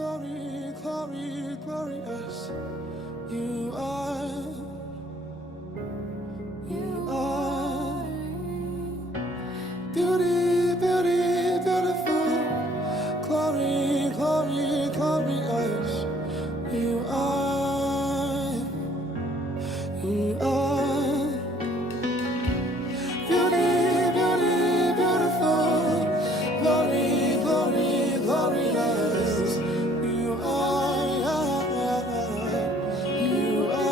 glory, glory, glorious. You are, you are. Beauty, beauty, beautiful. Glory, glory, glorious. You are, you are. Beauty, beauty, beautiful. Glory, glory, glorious. You are, you are.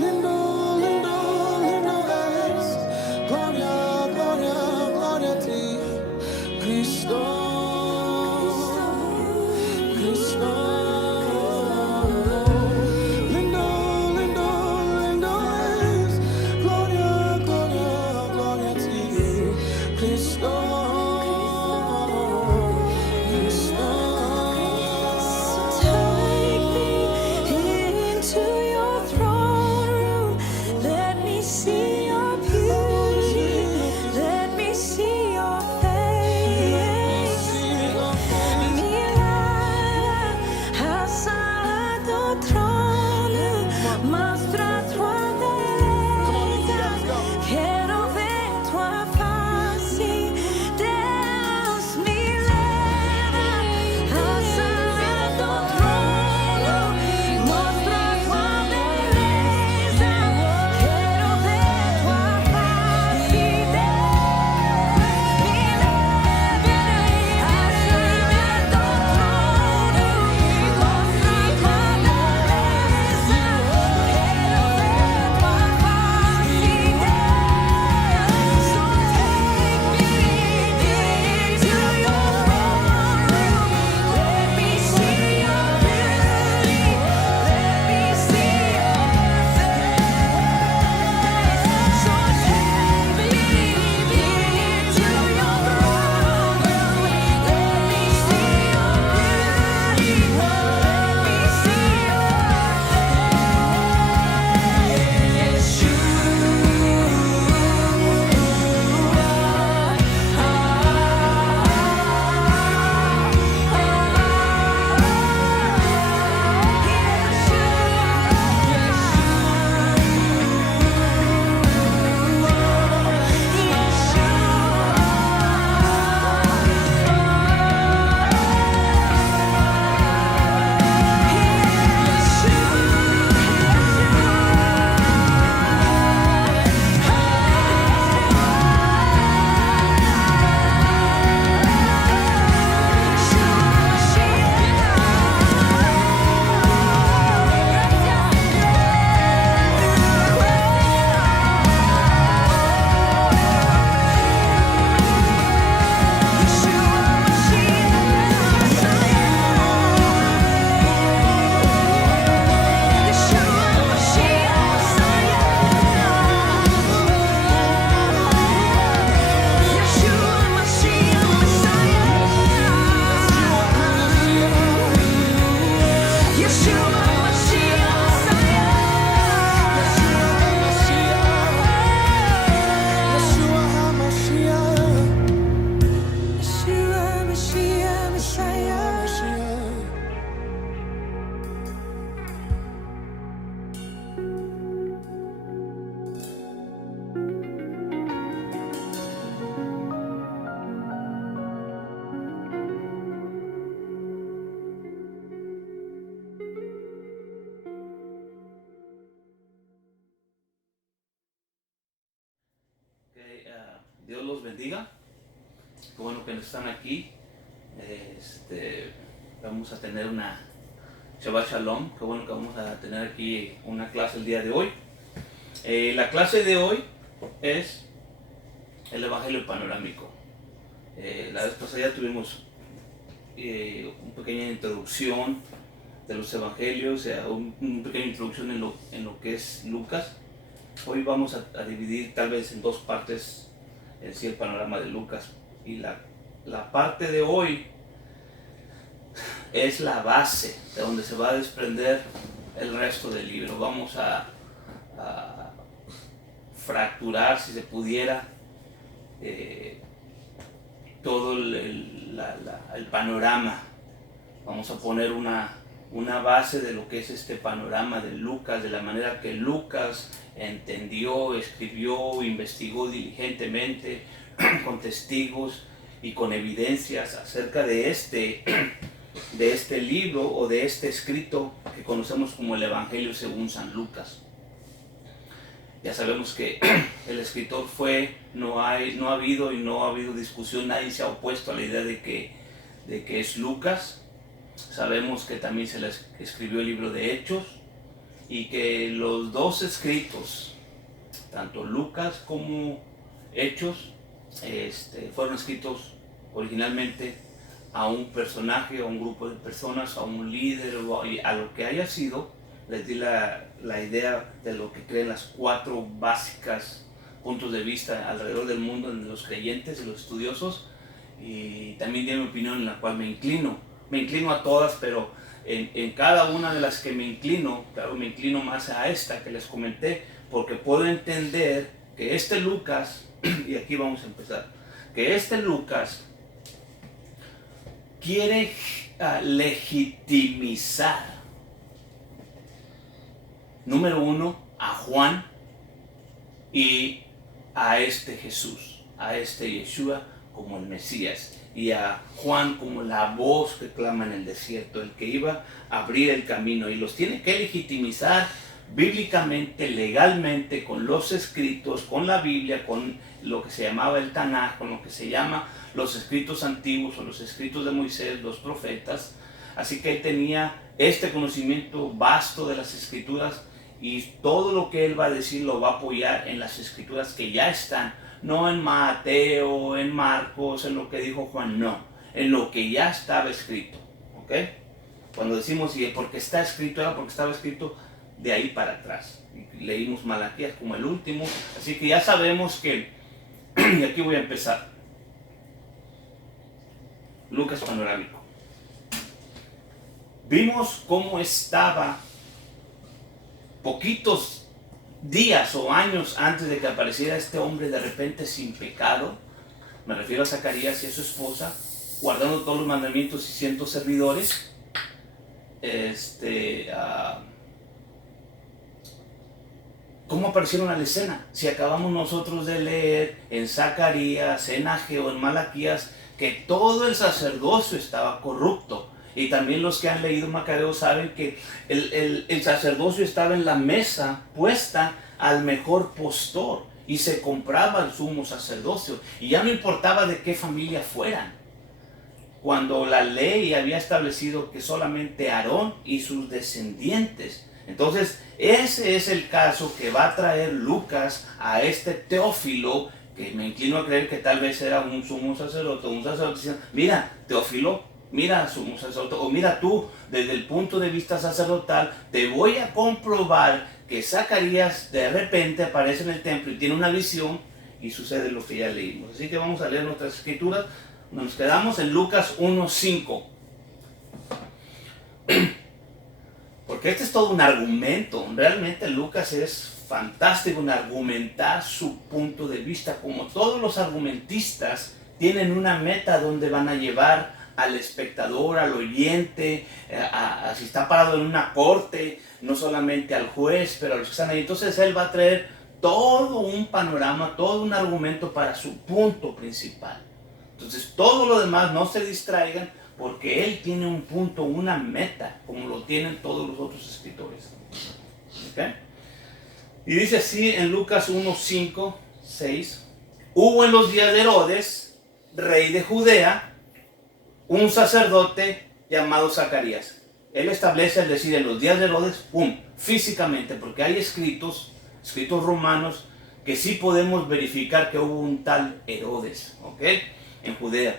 Lindo, lindo, lindo es. Gloria, gloria, gloria a ti. Cristo, Cristo. Lindo, lindo, lindo es. Gloria, gloria, gloria a ti. Cristo, Cristo. Take me into your throne room. Let me see your beauty. Let me see your face. Mirada hacia tu trono. Muestra tu belleza. Quiero ver tu faz. Deus me leva hacia tu trono. Muestra tu belleza. Quiero ver tu faz. Deus me leva hacia tu trono. Muestra tu belleza. Quiero ver tu faz. So take me into your throne room. Let me see your beauty. Let me see your face. So take me into your throne room. Let me see your beauty. Let me see Dios los bendiga. Qué bueno que están aquí. Vamos a tener una Shabbat Shalom. Qué bueno que vamos a tener aquí una clase el día de hoy. La clase de hoy es el Evangelio panorámico. La vez pasada ya tuvimos una pequeña introducción de los evangelios, una pequeña introducción en lo que es Lucas. Hoy vamos a dividir tal vez en dos partes en sí el panorama de Lucas, y la parte de hoy es la base de donde se va a desprender el resto del libro. Vamos a fracturar, si se pudiera, todo el panorama. Vamos a poner una base de lo que es este panorama de Lucas, de la manera que Lucas entendió, escribió, investigó diligentemente, con testigos y con evidencias acerca de este libro o de este escrito que conocemos como el Evangelio según San Lucas. Ya sabemos que el escritor no ha habido discusión, nadie se ha opuesto a la idea de que es Lucas. Sabemos que también se le escribió el libro de Hechos y que los dos escritos, tanto Lucas como Hechos, fueron escritos originalmente a un personaje, a un grupo de personas, a un líder o a lo que haya sido. Les di la idea de lo que creen las 4 básicas puntos de vista alrededor del mundo en los creyentes y los estudiosos, y también di mi opinión en la cual me inclino a todas, pero en cada una de las que me inclino, claro, me inclino más a esta que les comenté, porque puedo entender que este Lucas, y aquí vamos a empezar, que este Lucas quiere legitimizar, número 1, a Juan y a este Jesús, a este Yeshua como el Mesías, y a Juan como la voz que clama en el desierto, el que iba a abrir el camino, y los tiene que legitimizar bíblicamente, legalmente, con los escritos, con la Biblia, con lo que se llamaba el Tanaj, con lo que se llama los escritos antiguos o los escritos de Moisés, los profetas. Así que él tenía este conocimiento vasto de las escrituras, y todo lo que él va a decir lo va a apoyar en las escrituras que ya están, no en Mateo, en Marcos, en lo que dijo Juan, no, en lo que ya estaba escrito, ¿ok? Cuando decimos, y porque está escrito, era porque estaba escrito de ahí para atrás. Y leímos Malaquías como el último, así que ya sabemos que, y aquí voy a empezar, Lucas panorámico. Vimos cómo estaba poquitos días o años antes de que apareciera este hombre de repente sin pecado. Me refiero a Zacarías y a su esposa, guardando todos los mandamientos y siendo servidores. ¿Cómo aparecieron a la escena? Si acabamos nosotros de leer en Zacarías, en Ageo, en Malaquías, que todo el sacerdocio estaba corrupto. Y también los que han leído Macabeo saben que el sacerdocio estaba en la mesa puesta al mejor postor, y se compraba el sumo sacerdocio, y ya no importaba de qué familia fueran. Cuando la ley había establecido que solamente Aarón y sus descendientes. Entonces ese es el caso que va a traer Lucas a este Teófilo, que me inclino a creer que tal vez era un sumo sacerdote, un sacerdote diciendo, mira Teófilo, mira sumo sacerdote, o mira tú, desde el punto de vista sacerdotal, te voy a comprobar que Zacarías de repente aparece en el templo y tiene una visión y sucede lo que ya leímos. Así que vamos a leer nuestras escrituras. Nos quedamos en Lucas 1:5. Porque este es todo un argumento. Realmente Lucas es fantástico en argumentar su punto de vista. Como todos los argumentistas tienen una meta donde van a llevar al espectador, al oyente, si está parado en una corte, no solamente al juez, pero a los que están ahí. Entonces él va a traer todo un panorama, todo un argumento para su punto principal. Entonces todo lo demás no se distraigan, porque él tiene un punto, una meta, como lo tienen todos los otros escritores. ¿Okay? Y dice así en Lucas 1:5, 6, hubo en los días de Herodes, rey de Judea, un sacerdote llamado Zacarías. Él establece el decir en los días de Herodes, físicamente, porque hay escritos romanos, que sí podemos verificar que hubo un tal Herodes, ¿ok? En Judea.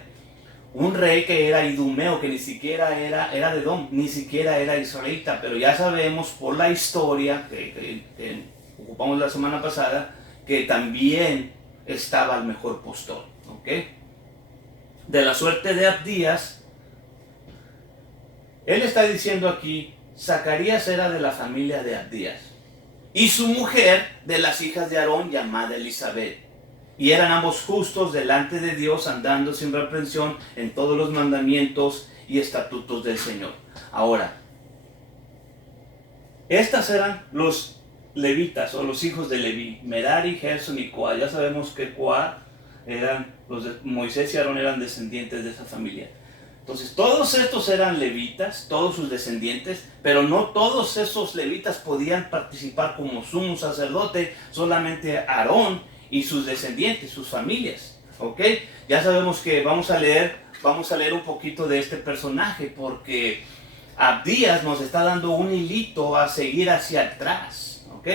Un rey que era idumeo, que ni siquiera era de Edom, ni siquiera era israelita, pero ya sabemos por la historia que ocupamos la semana pasada, que también estaba el mejor postor, ¿ok? De la suerte de Abdías, él está diciendo aquí, Zacarías era de la familia de Abdías, y su mujer de las hijas de Aarón, llamada Elizabeth. Y eran ambos justos delante de Dios, andando sin reprensión en todos los mandamientos y estatutos del Señor. Ahora, estas eran los levitas o los hijos de Leví, Merari, Gerson y Coat. Ya sabemos que Coat eran los de Moisés y Aarón, eran descendientes de esa familia. Entonces todos estos eran levitas, todos sus descendientes, pero no todos esos levitas podían participar como sumo sacerdote, solamente Aarón y sus descendientes, sus familias. ¿Ok? Ya sabemos que vamos a leer un poquito de este personaje, porque Abdías nos está dando un hilito a seguir hacia atrás. ¿Ok?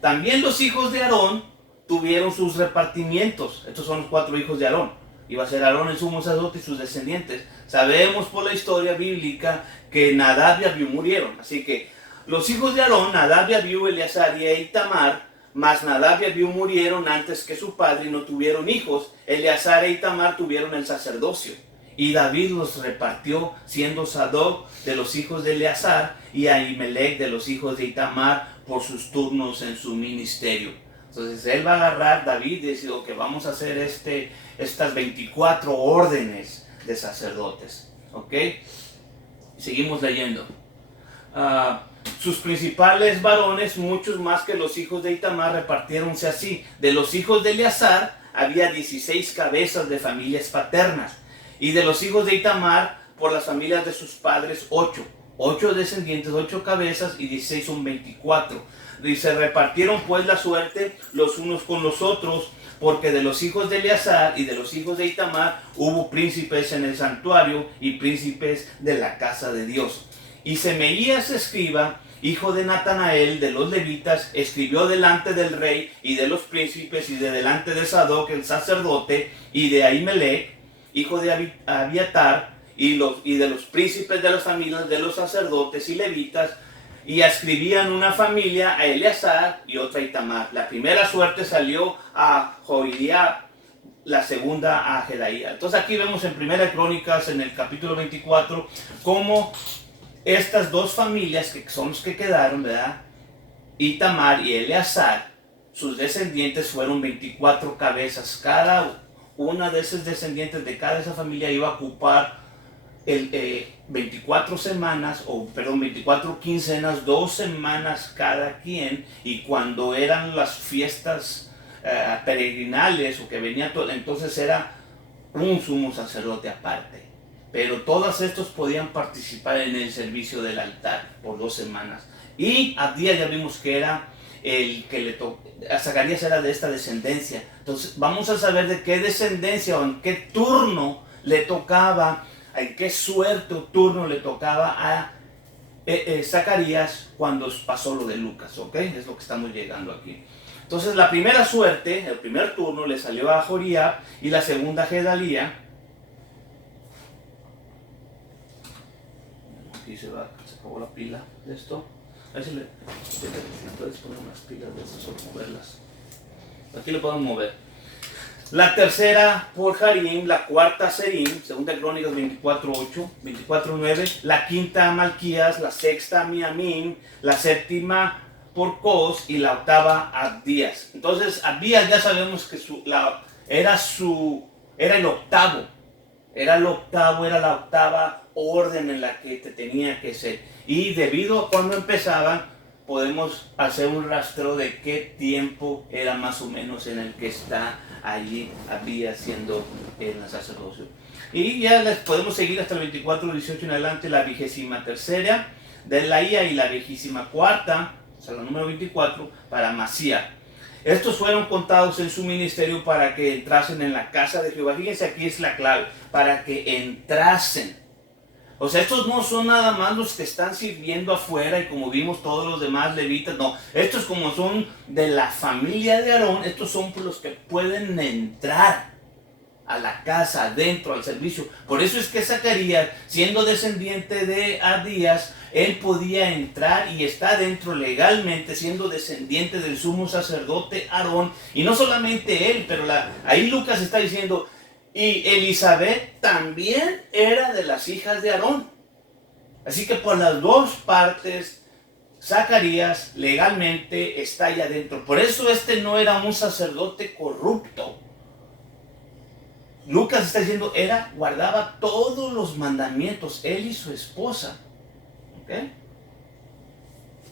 También los hijos de Aarón tuvieron sus repartimientos. Estos son los 4 hijos de Aarón. Iba a ser Aarón el sumo sacerdote y sus descendientes. Sabemos por la historia bíblica que Nadab y Abiú murieron. Así que los hijos de Aarón, Nadab y Abiú, Eleazar y Itamar, mas Nadab y Abiú murieron antes que su padre y no tuvieron hijos. Eleazar e Itamar tuvieron el sacerdocio. Y David los repartió, siendo Sadoc de los hijos de Eleazar y Ahimelech de los hijos de Itamar por sus turnos en su ministerio. Entonces él va a agarrar, David, y dice, ok, vamos a hacer estas 24 órdenes de sacerdotes. ¿Ok? Seguimos leyendo. Sus principales varones, muchos más que los hijos de Itamar, repartiéronse así. De los hijos de Eleazar había 16 cabezas de familias paternas. Y de los hijos de Itamar, por las familias de sus padres, 8. 8 descendientes, 8 cabezas, y 16 son 24. Y se repartieron pues la suerte los unos con los otros, porque de los hijos de Eleazar y de los hijos de Itamar hubo príncipes en el santuario y príncipes de la casa de Dios. Y Semeías escriba, hijo de Natanael, de los levitas, escribió delante del rey y de los príncipes y de delante de Sadoc el sacerdote y de Ahimelech, hijo de Abiatar, y de los príncipes de las familias de los sacerdotes y levitas, y escribían una familia a Eleazar y otra a Itamar. La primera suerte salió a Joiada, la segunda a Jedaía. Entonces aquí vemos en Primera Crónicas, en el capítulo 24, cómo estas dos familias, que son los que quedaron, ¿verdad? Itamar y Eleazar, sus descendientes fueron 24 cabezas. Cada una de esos descendientes de cada esa familia iba a ocupar 24 semanas, 24 quincenas, 2 semanas cada quien. Y cuando eran las fiestas peregrinales o que venía todo, entonces era un sumo sacerdote aparte. Pero todos estos podían participar en el servicio del altar por 2 semanas. Y Abdías ya vimos que era el que le tocó, a Zacarías era de esta descendencia. Entonces vamos a saber de qué descendencia o en qué turno le tocaba, en qué suerte o turno le tocaba a Zacarías cuando pasó lo de Lucas. ¿Ok? Es lo que estamos llegando aquí. Entonces la primera suerte, el primer turno le salió a Joriab y la segunda a Gedalía. Aquí se acabó la pila de esto. A ver si le puedes poner unas pilas de estas o moverlas. Aquí lo podemos mover. La tercera por Harim, la cuarta Serim, segunda Crónicas 24:8, 24:9, la quinta Malquías, la sexta Miamim, la séptima por Cos y la octava Abdías. Entonces Abdías ya sabemos que era el octavo. Era la octava orden en la que te tenía que ser. Y debido a cuando empezaban, podemos hacer un rastreo de qué tiempo era más o menos en el que está allí Abdías siendo en el sacerdocio. Y ya les podemos seguir hasta el 24:18 en adelante, la 23ª de Laía y la 24ª, o sea, la número 24, para Masía. Estos fueron contados en su ministerio para que entrasen en la casa de Jehová. Fíjense, aquí es la clave, para que entrasen. O sea, estos no son nada más los que están sirviendo afuera y como vimos todos los demás levitas, no. Estos como son de la familia de Aarón, estos son los que pueden entrar a la casa, adentro, al servicio. Por eso es que Zacarías, siendo descendiente de Abdías, él podía entrar y está dentro legalmente, siendo descendiente del sumo sacerdote Aarón. Y no solamente él, pero ahí Lucas está diciendo, y Elizabeth también era de las hijas de Aarón. Así que por las dos partes, Zacarías legalmente está allá adentro. Por eso no era un sacerdote corrupto. Lucas está diciendo, guardaba todos los mandamientos, él y su esposa. ¿Ok?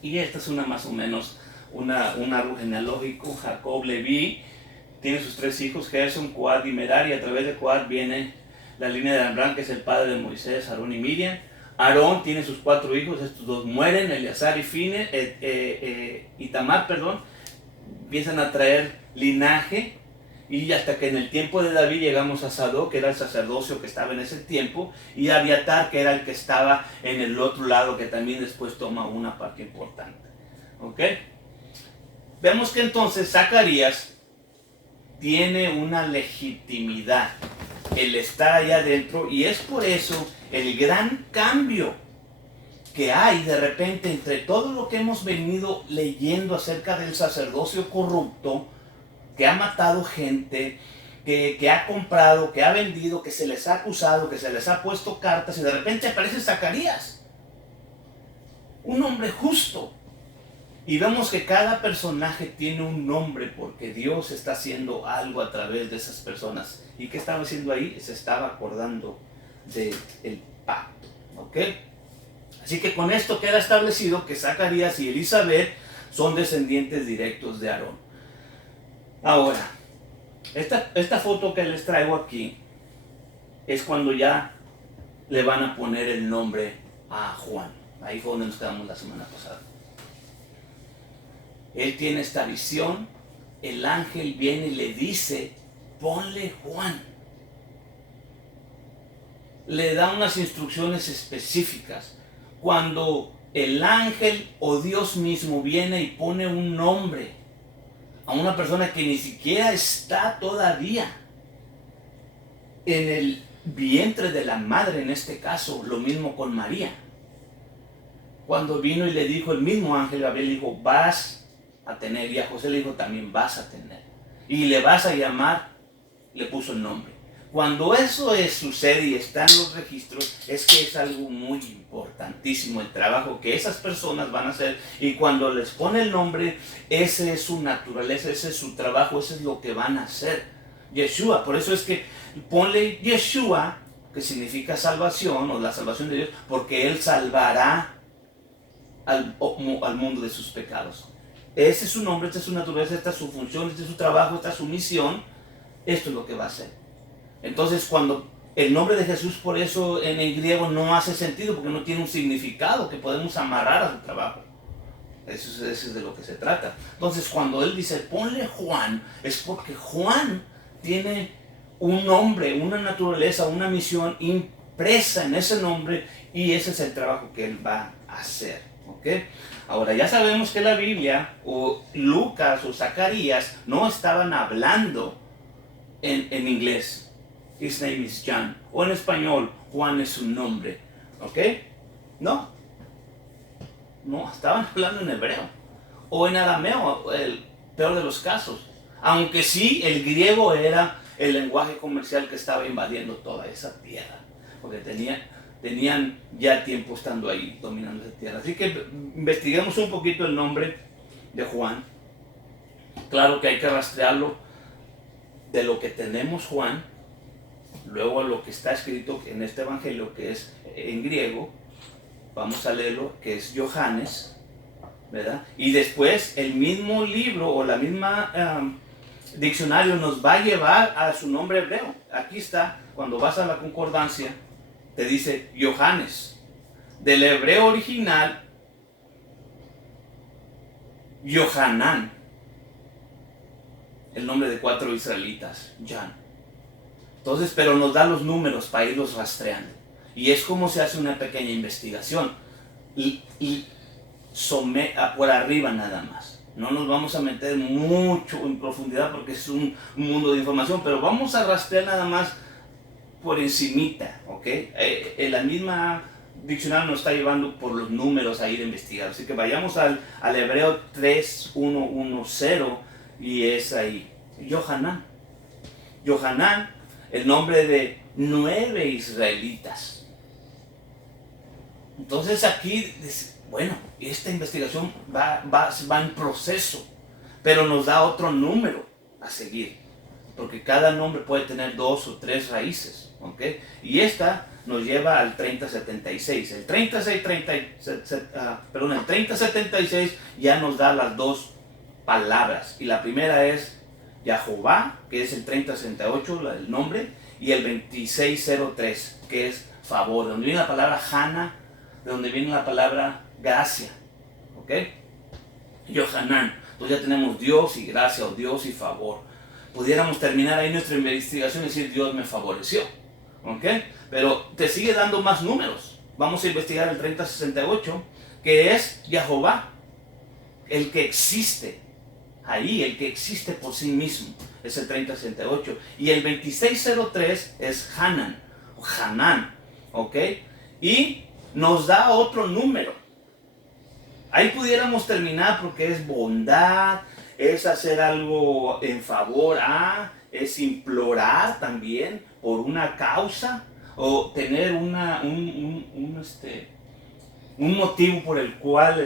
Y esta es una más o menos, un árbol genealógico. Jacob, Leví, tiene sus 3 hijos, Gerson, Coat y Merari. A través de Coat viene la línea de Amram, que es el padre de Moisés, Aarón y Miriam. Aarón tiene sus 4 hijos, estos 2 mueren, Eleazar y Tamar, empiezan a traer linaje, y hasta que en el tiempo de David llegamos a Sadoc, que era el sacerdocio que estaba en ese tiempo, y a Abiatar, que era el que estaba en el otro lado, que también después toma una parte importante. ¿Ok? Vemos que entonces Zacarías tiene una legitimidad el estar allá adentro, y es por eso el gran cambio que hay de repente entre todo lo que hemos venido leyendo acerca del sacerdocio corrupto, que ha matado gente, que ha comprado, que ha vendido, que se les ha acusado, que se les ha puesto cartas, y de repente aparece Zacarías, un hombre justo. Y vemos que cada personaje tiene un nombre porque Dios está haciendo algo a través de esas personas. ¿Y qué estaba haciendo ahí? Se estaba acordando del pacto. ¿Ok? Así que con esto queda establecido que Zacarías y Elizabeth son descendientes directos de Aarón. Ahora, esta foto que les traigo aquí es cuando ya le van a poner el nombre a Juan. Ahí fue donde nos quedamos la semana pasada. Él tiene esta visión, el ángel viene y le dice, ponle Juan. Le da unas instrucciones específicas. Cuando el ángel o Dios mismo viene y pone un nombre a una persona que ni siquiera está todavía en el vientre de la madre, en este caso, lo mismo con María. Cuando vino y le dijo el mismo ángel, Gabriel le dijo, vas a tener, y a José le dijo, también vas a tener, y le vas a llamar, le puso el nombre. Cuando eso sucede y está en los registros, es que es algo muy importantísimo el trabajo que esas personas van a hacer, y cuando les pone el nombre, ese es su naturaleza, ese es su trabajo, eso es lo que van a hacer. Yeshua, por eso es que ponle Yeshua, que significa salvación, o la salvación de Dios, porque Él salvará al mundo de sus pecados. Ese es su nombre, esta es su naturaleza, esta es su función, este es su trabajo, esta es su misión. Esto es lo que va a hacer. Entonces, cuando el nombre de Jesús, por eso en el griego no hace sentido, porque no tiene un significado que podemos amarrar a su trabajo. Eso es de lo que se trata. Entonces, cuando él dice, ponle Juan, es porque Juan tiene un nombre, una naturaleza, una misión impresa en ese nombre, y ese es el trabajo que él va a hacer. ¿Ok? Ahora, ya sabemos que la Biblia, o Lucas, o Zacarías, no estaban hablando en inglés. His name is John. O en español, Juan es su nombre. ¿Ok? No, estaban hablando en hebreo. O en arameo, el peor de los casos. Aunque sí, el griego era el lenguaje comercial que estaba invadiendo toda esa tierra. Porque tenían ya tiempo estando ahí, dominando esa tierra. Así que investiguemos un poquito el nombre de Juan. Claro que hay que rastrearlo de lo que tenemos Juan, luego a lo que está escrito en este evangelio, que es en griego. Vamos a leerlo, que es Johannes, ¿verdad? Y después el mismo libro o la misma diccionario nos va a llevar a su nombre hebreo. Aquí está, cuando vas a la concordancia, te dice Johannes. Del hebreo original, Johanán, el nombre de 4 israelitas, Jan. Entonces, pero nos da los números para irlos rastreando. Y es como se hace una pequeña investigación. Y por arriba nada más. No nos vamos a meter mucho en profundidad porque es un mundo de información, pero vamos a rastrear nada más por encimita, ¿ok? La misma diccionario nos está llevando por los números a ir a investigar. Así que vayamos al hebreo 3110 y es ahí. Johanán. Johanán, el nombre de 9 israelitas. Entonces aquí, bueno, esta investigación va en proceso, pero nos da otro número a seguir. porque cada nombre puede tener 2 o 3 raíces, ¿ok? Y esta nos lleva al 3076. El 3076 ya nos da las dos palabras, y la primera es Yahová, que es el 3068, el nombre, y el 2603, que es favor, de donde viene la palabra Hana, de donde viene la palabra gracia, ¿ok? Yohanan. Entonces ya tenemos Dios y gracia, o Dios y favor. Pudiéramos terminar ahí nuestra investigación y decir Dios me favoreció, ¿ok? Pero te sigue dando más números. Vamos a investigar el 3068, que es Yahová, el que existe ahí, el que existe por sí mismo, es el 3068. Y el 2603 es Hanan, o Hanan, ¿ok? Y nos da otro número. Ahí pudiéramos terminar porque es bondad, es hacer algo en favor a, es implorar también por una causa, o tener un motivo por el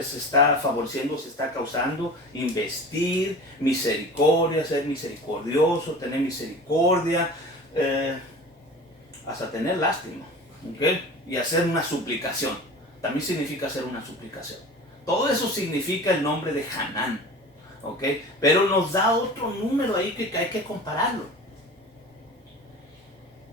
se está favoreciendo, se está causando, investir, misericordia, ser misericordioso, tener misericordia, hasta tener lástima, ¿okay? Y hacer una suplicación, también significa hacer una suplicación. Todo eso significa el nombre de Hanan, ¿ok? Pero nos da otro número ahí que hay que compararlo.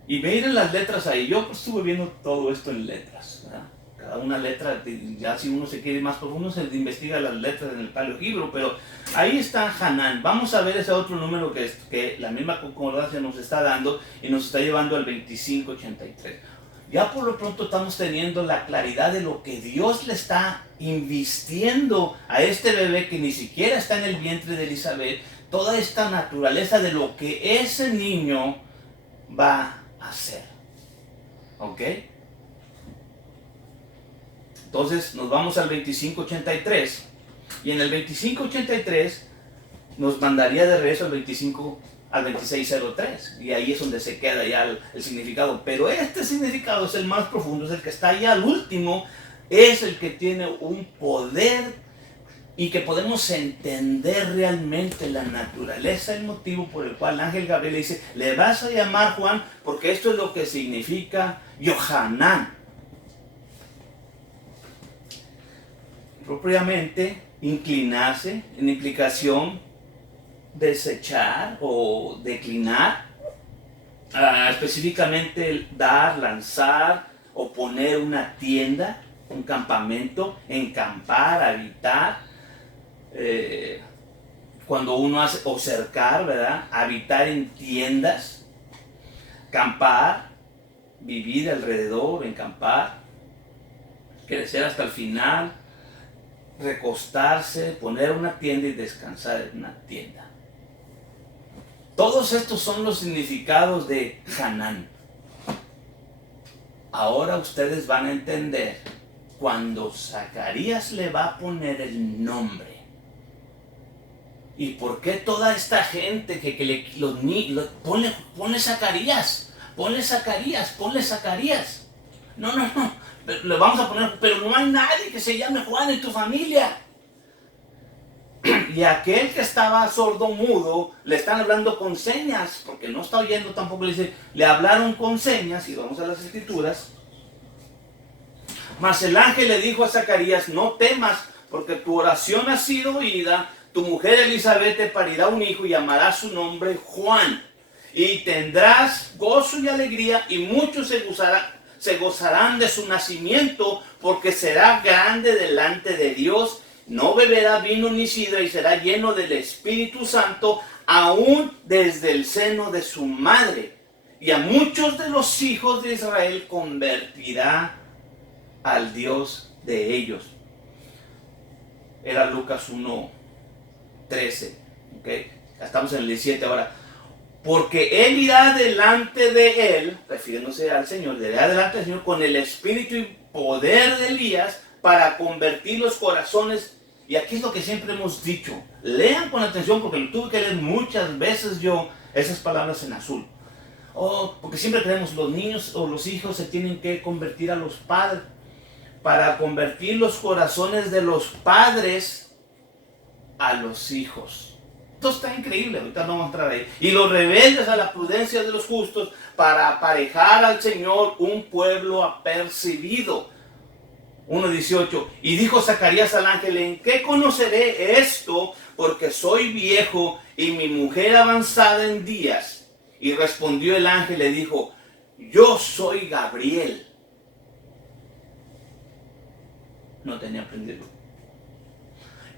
Y miren las letras ahí. Yo estuve viendo todo esto en letras, ¿verdad? Cada una letra, ya si uno se quiere más profundo, se investiga las letras en el Paleo-Hebrew, pero ahí está Hanan. Vamos a ver ese otro número que la misma concordancia nos está dando y nos está llevando al 2583. Ya por lo pronto estamos teniendo la claridad de lo que Dios le está invistiendo a este bebé que ni siquiera está en el vientre de Elizabeth, toda esta naturaleza de lo que ese niño va a hacer. ¿Ok? Entonces nos vamos al 2583, y en el 2583 nos mandaría de regreso al 2603, y ahí es donde se queda ya el significado. Pero este significado es el más profundo, es el que está ahí al último, es el que tiene un poder y que podemos entender realmente la naturaleza, el motivo por el cual el ángel Gabriel le dice, le vas a llamar Juan, porque esto es lo que significa Yohanan. Propiamente, inclinarse, en implicación, desechar o declinar, específicamente dar, lanzar o poner una tienda, un campamento, encampar, habitar, cuando uno hace, o cercar, ¿verdad? Habitar en tiendas, acampar, vivir alrededor, encampar, crecer hasta el final, recostarse, poner una tienda y descansar en una tienda. Todos estos son los significados de Hanan. Ahora ustedes van a entender cuando Zacarías le va a poner el nombre. ¿Y por qué toda esta gente ponle Zacarías? Ponle Zacarías, ponle Zacarías. No, le vamos a poner, pero no hay nadie que se llame Juan en tu familia. Y aquel que estaba sordo mudo, le están hablando con señas, porque no está oyendo tampoco, le hablaron con señas, y vamos a las escrituras. Mas el ángel le dijo a Zacarías, no temas, porque tu oración ha sido oída, tu mujer Elizabeth te parirá un hijo y llamará su nombre Juan. Y tendrás gozo y alegría, y muchos se gozarán de su nacimiento, porque será grande delante de Dios. No beberá vino ni sidra, y será lleno del Espíritu Santo, aún desde el seno de su madre. Y a muchos de los hijos de Israel convertirá al Dios de ellos. Era Lucas 1:13. ¿Okay? Estamos en el 17 ahora. Porque él irá delante de él, refiriéndose al Señor, irá delante del Señor con el espíritu y poder de Elías para convertir los corazones. Y aquí es lo que siempre hemos dicho. Lean con atención, porque lo tuve que leer muchas veces yo, esas palabras en azul. Porque siempre creemos los niños o los hijos se tienen que convertir a los padres. Para convertir los corazones de los padres a los hijos. Esto está increíble, ahorita no vamos a entrar ahí. Y los rebeldes a la prudencia de los justos para aparejar al Señor un pueblo apercibido. 1:18. Y dijo Zacarías al ángel: ¿en qué conoceré esto? Porque soy viejo y mi mujer avanzada en días. Y respondió el ángel, le dijo: yo soy Gabriel. No tenía aprendido.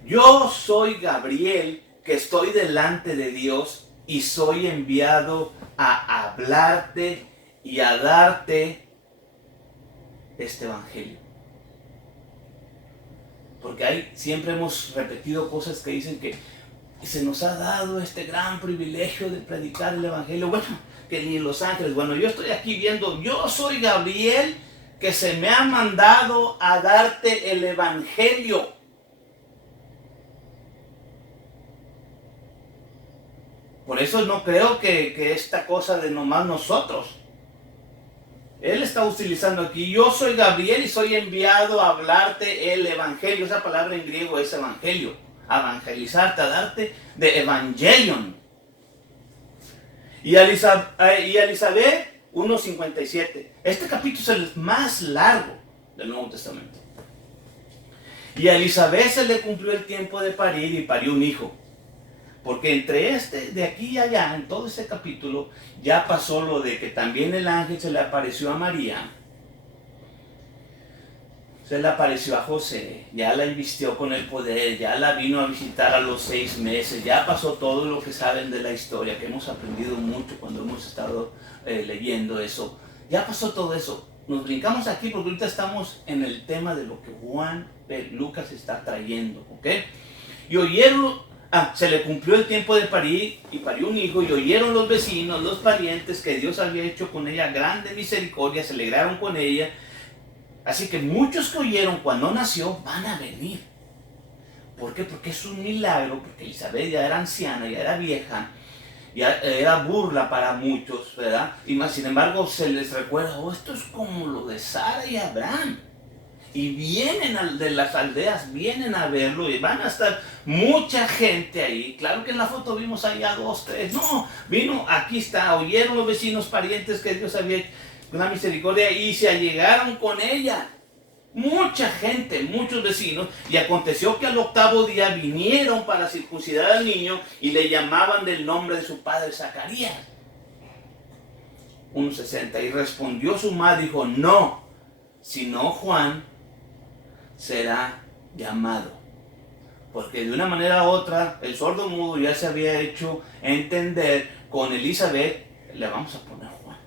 Yo soy Gabriel, que estoy delante de Dios y soy enviado a hablarte y a darte este evangelio. Porque siempre hemos repetido cosas que dicen que se nos ha dado este gran privilegio de predicar el evangelio. Bueno, que ni los ángeles. Bueno, yo estoy aquí viendo, yo soy Gabriel, que se me ha mandado a darte el evangelio. Por eso no creo que esta cosa de nomás nosotros. Él está utilizando aquí: yo soy Gabriel y soy enviado a hablarte el evangelio. Esa palabra en griego es evangelio. Evangelizarte, a darte de evangelion. Y a Elizabeth 1:57. Este capítulo es el más largo del Nuevo Testamento. Y a Elizabeth se le cumplió el tiempo de parir y parió un hijo. Porque entre de aquí y allá, en todo ese capítulo, ya pasó lo de que también el ángel se le apareció a María. Se le apareció a José, ya la invistió con el poder, ya la vino a visitar a los 6 meses, ya pasó todo lo que saben de la historia, que hemos aprendido mucho cuando hemos estado leyendo eso. Ya pasó todo eso. Nos brincamos aquí porque ahorita estamos en el tema de lo que Lucas está trayendo, ¿ok? Y oyeron... se le cumplió el tiempo de parir y parió un hijo, y oyeron los vecinos, los parientes, que Dios había hecho con ella grande misericordia, se alegraron con ella. Así que muchos que oyeron cuando nació van a venir. ¿Por qué? Porque es un milagro, porque Elizabeth ya era anciana, ya era vieja, ya era burla para muchos, ¿verdad? Y más, sin embargo, se les recuerda: esto es como lo de Sara y Abraham. Y vienen de las aldeas, vienen a verlo, y van a estar mucha gente ahí. Claro que en la foto vimos allá 2, 3. No, vino, aquí está. Oyeron los vecinos, parientes, que Dios había hecho una misericordia, y se allegaron con ella. Mucha gente, muchos vecinos. Y aconteció que al 8º día vinieron para circuncidar al niño y le llamaban del nombre de su padre Zacarías. 1:60. Y respondió su madre, dijo: no, sino Juan será llamado. Porque de una manera u otra el sordo mudo ya se había hecho entender con Elizabeth: le vamos a poner Juan.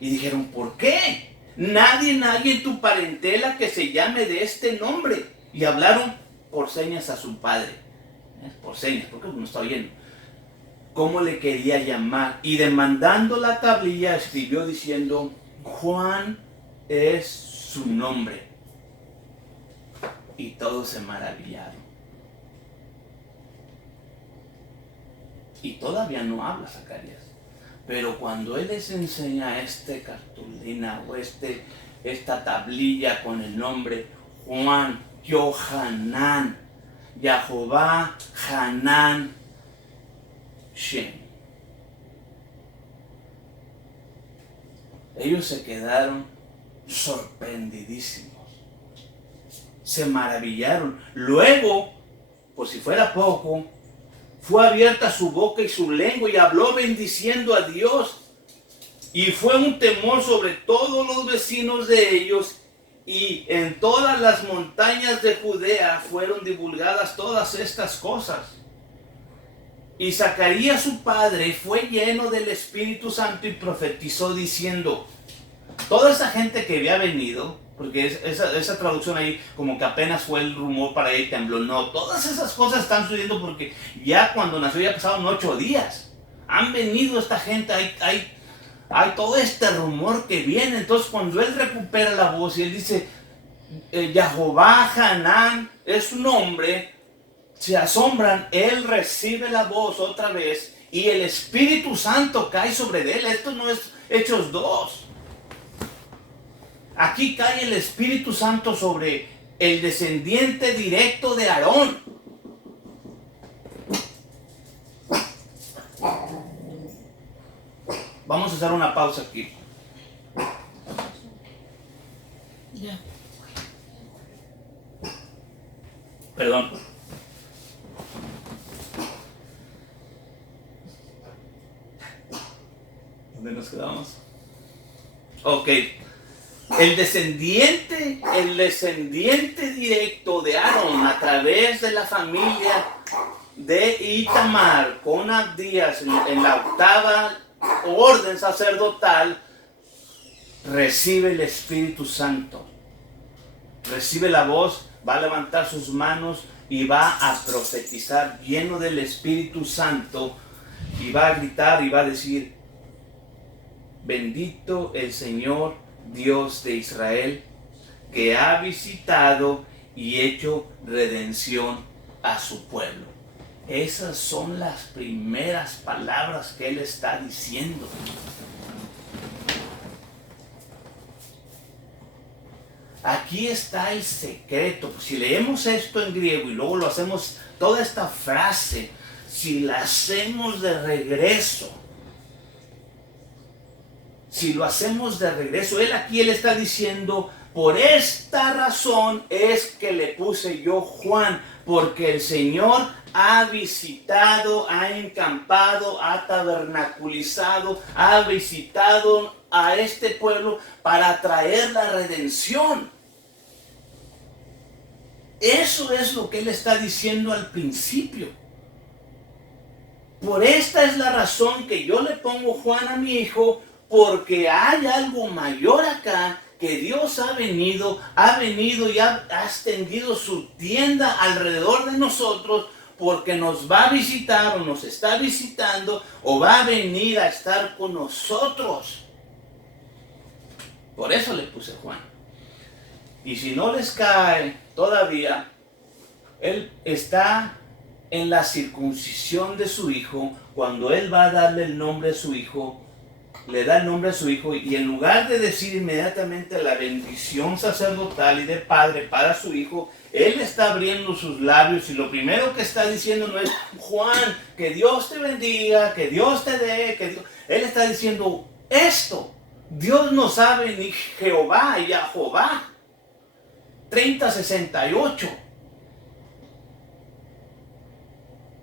Y dijeron: ¿por qué? Nadie en tu parentela que se llame de este nombre. Y hablaron por señas a su padre. Por señas, porque no está oyendo cómo le quería llamar. Y demandando la tablilla escribió diciendo: Juan es su nombre. Y todos se maravillaron. Y todavía no habla Zacarías. Pero cuando él les enseña cartulina o esta tablilla con el nombre Juan, Yohanan, Yahová, Hanan, Shem, ellos se quedaron sorprendidísimos. Se maravillaron. Luego, por si fuera poco, fue abierta su boca y su lengua y habló bendiciendo a Dios. Y fue un temor sobre todos los vecinos de ellos, y en todas las montañas de Judea fueron divulgadas todas estas cosas. Y Zacarías su padre fue lleno del Espíritu Santo y profetizó diciendo: toda esa gente que había venido, porque esa traducción ahí como que apenas fue el rumor para él, tembló. No, todas esas cosas están sucediendo porque ya cuando nació ya pasaron 8 días. Han venido esta gente, hay todo este rumor que viene. Entonces cuando él recupera la voz y él dice Yahová Hanan es su nombre, se asombran. Él recibe la voz otra vez y el Espíritu Santo cae sobre él. Esto no es Hechos 2. Aquí cae el Espíritu Santo sobre el descendiente directo de Aarón. Vamos a hacer una pausa aquí. Ya. Perdón. ¿Dónde nos quedamos? Ok. El descendiente directo de Aarón a través de la familia de Itamar con Abdías en la octava orden sacerdotal recibe el Espíritu Santo. Recibe la voz, va a levantar sus manos y va a profetizar lleno del Espíritu Santo y va a gritar y va a decir: bendito el Señor Dios de Israel, que ha visitado y hecho redención a su pueblo. Esas son las primeras palabras que él está diciendo. Aquí está el secreto. Si leemos esto en griego y luego lo hacemos, toda esta frase, si la hacemos de regreso, si lo hacemos de regreso, él está diciendo: por esta razón es que le puse yo Juan, porque el Señor ha visitado, ha encampado, ha tabernaculizado, ha visitado a este pueblo para traer la redención. Eso es lo que él está diciendo al principio. Por esta es la razón que yo le pongo Juan a mi hijo, porque hay algo mayor acá, que Dios ha venido y ha extendido su tienda alrededor de nosotros, porque nos va a visitar o nos está visitando o va a venir a estar con nosotros. Por eso le puse Juan. Y si no les cae todavía, él está en la circuncisión de su hijo. Cuando él va a darle el nombre a su hijo, le da el nombre a su hijo, y en lugar de decir inmediatamente la bendición sacerdotal y de padre para su hijo, él está abriendo sus labios y lo primero que está diciendo no es: Juan, que Dios te bendiga, que Dios te dé, que Dios... Él está diciendo esto: Dios no sabe ni Jehová y Jehová 30:68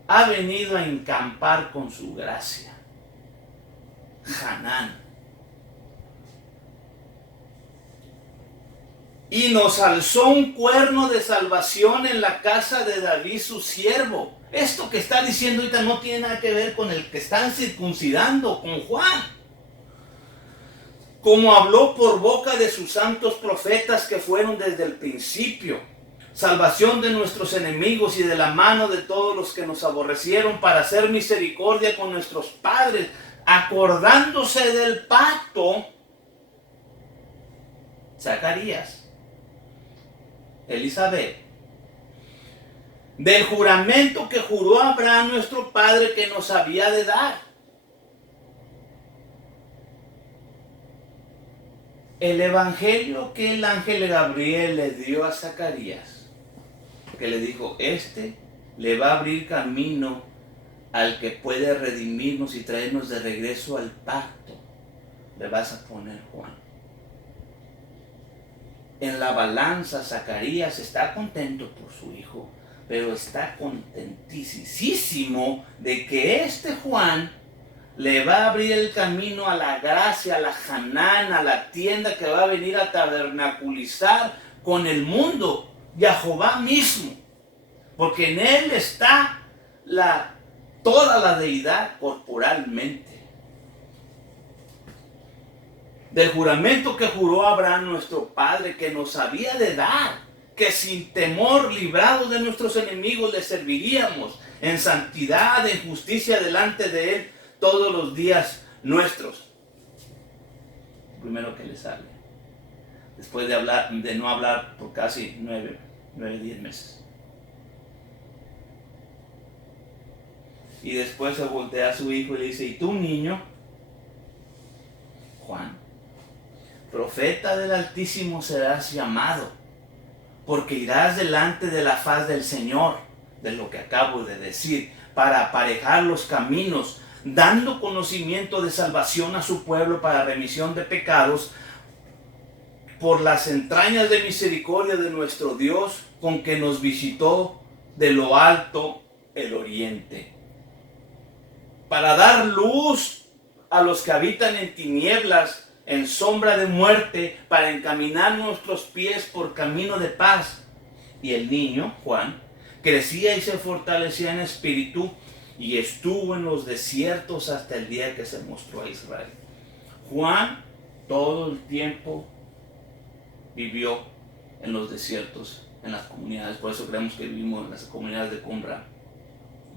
ha venido a encampar con su gracia. Hanán. Y nos alzó un cuerno de salvación en la casa de David su siervo. Esto que está diciendo ahorita no tiene nada que ver con el que están circuncidando, con Juan. Como habló por boca de sus santos profetas que fueron desde el principio. Salvación de nuestros enemigos y de la mano de todos los que nos aborrecieron, para hacer misericordia con nuestros padres, acordándose del pacto. Zacarías, Elizabeth, del juramento que juró Abraham nuestro padre que nos había de dar. El evangelio que el ángel Gabriel le dio a Zacarías, que le dijo: este le va a abrir camino al que puede redimirnos y traernos de regreso al pacto, le vas a poner Juan. En la balanza, Zacarías está contento por su hijo, pero está contentísimo de que este Juan le va a abrir el camino a la gracia, a la Hanán, a la tienda que va a venir a tabernaculizar con el mundo y a Jehová mismo, porque en él está toda la deidad corporalmente. Del juramento que juró Abraham nuestro padre, que nos había de dar, que sin temor, librados de nuestros enemigos, le serviríamos en santidad, en justicia delante de él todos los días nuestros. Primero que le sale, después de no hablar por casi 10 meses. Y después se voltea a su hijo y le dice: ¿y tú, niño? Juan, profeta del Altísimo serás llamado, porque irás delante de la faz del Señor, de lo que acabo de decir, para aparejar los caminos, dando conocimiento de salvación a su pueblo para remisión de pecados, por las entrañas de misericordia de nuestro Dios, con que nos visitó de lo alto el oriente, para dar luz a los que habitan en tinieblas, en sombra de muerte, para encaminar nuestros pies por camino de paz. Y el niño, Juan, crecía y se fortalecía en espíritu, y estuvo en los desiertos hasta el día que se mostró a Israel. Juan todo el tiempo vivió en los desiertos, en las comunidades. Por eso creemos que vivimos en las comunidades de Qumran,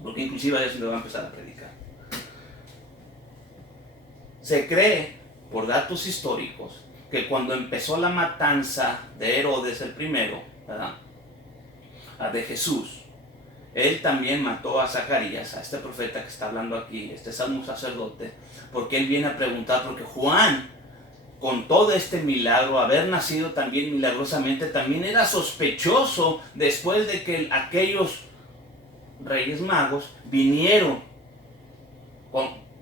porque inclusive es donde va a empezar a predicar. Se cree, por datos históricos, que cuando empezó la matanza de Herodes el primero, ¿verdad?, de Jesús, él también mató a Zacarías, a este profeta que está hablando aquí, este sumo sacerdote, porque él viene a preguntar, porque Juan, con todo este milagro, haber nacido también milagrosamente, también era sospechoso después de que aquellos reyes magos vinieron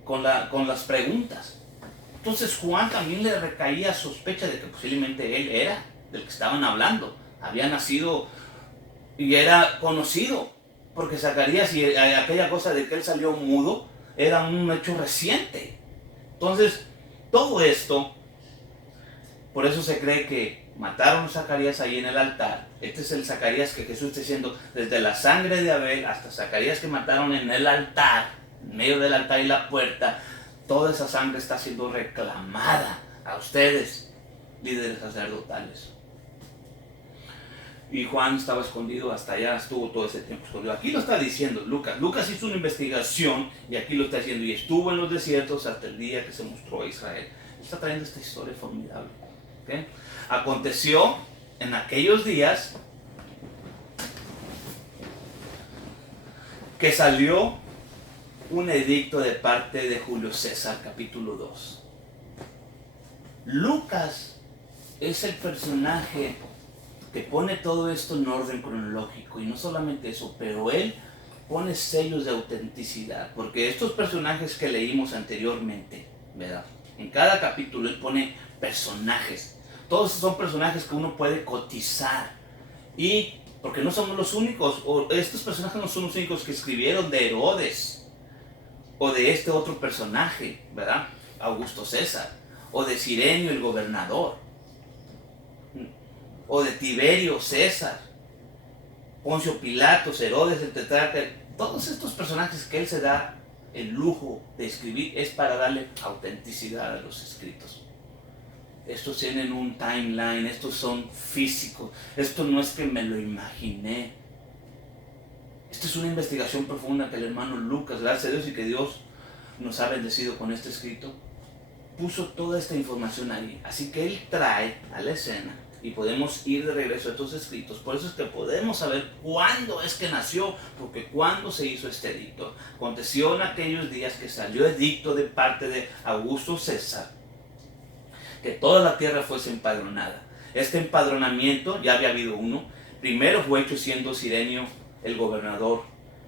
con las preguntas. Entonces Juan también le recaía sospecha de que posiblemente él era del que estaban hablando, había nacido y era conocido, porque Zacarías y aquella cosa de que él salió mudo era un hecho reciente. Entonces todo esto, por eso se cree que mataron a Zacarías ahí en el altar. Este es el Zacarías que Jesús está diciendo, desde la sangre de Abel hasta Zacarías que mataron en el altar, en medio del altar y la puerta. Toda esa sangre está siendo reclamada a ustedes, líderes sacerdotales. Y Juan estaba escondido, hasta allá estuvo todo ese tiempo escondido. Aquí lo está diciendo Lucas. Lucas hizo una investigación y aquí lo está diciendo. Y estuvo en los desiertos hasta el día que se mostró a Israel. Está trayendo esta historia formidable. ¿Okay? Aconteció en aquellos días que salió un edicto de parte de Julio César, capítulo 2. Lucas es el personaje que pone todo esto en orden cronológico, y no solamente eso, pero él pone sellos de autenticidad, porque estos personajes que leímos anteriormente, ¿verdad?, en cada capítulo él pone personajes. Todos son personajes que uno puede cotizar, y porque no somos los únicos, o estos personajes no son los únicos que escribieron de Herodes, o de este otro personaje, ¿verdad?, Augusto César, o de Cirenio el gobernador, o de Tiberio César, Poncio Pilatos, Herodes el tetrarca. Todos estos personajes que él se da el lujo de escribir es para darle autenticidad a los escritos. Estos tienen un timeline, estos son físicos, esto no es que me lo imaginé. Esta es una investigación profunda que el hermano Lucas, gracias a Dios y que Dios nos ha bendecido con este escrito, puso toda esta información ahí. Así que él trae a la escena y podemos ir de regreso a estos escritos. Por eso es que podemos saber cuándo es que nació, porque cuándo se hizo este edicto. Aconteció en aquellos días que salió edicto de parte de Augusto César, que toda la tierra fuese empadronada. Este empadronamiento, ya había habido uno, primero fue hecho siendo Cirenio el gobernador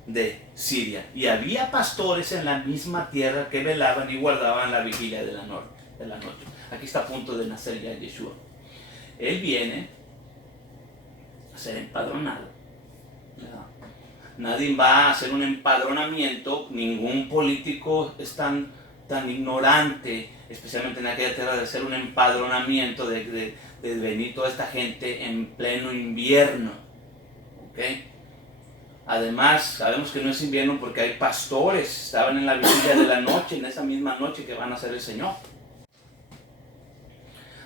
de Siria, y había pastores en la misma tierra que velaban y guardaban la vigilia de la noche. Aquí está a punto de nacer ya Yeshua. Él viene a ser empadronado. Nadie va a hacer un empadronamiento, ningún político es tan ignorante, especialmente en aquella tierra, de hacer un empadronamiento, de venir toda esta gente en pleno invierno. ¿Okay? Además, sabemos que no es invierno porque hay pastores, estaban en la vigilia de la noche, en esa misma noche que van a ser el Señor,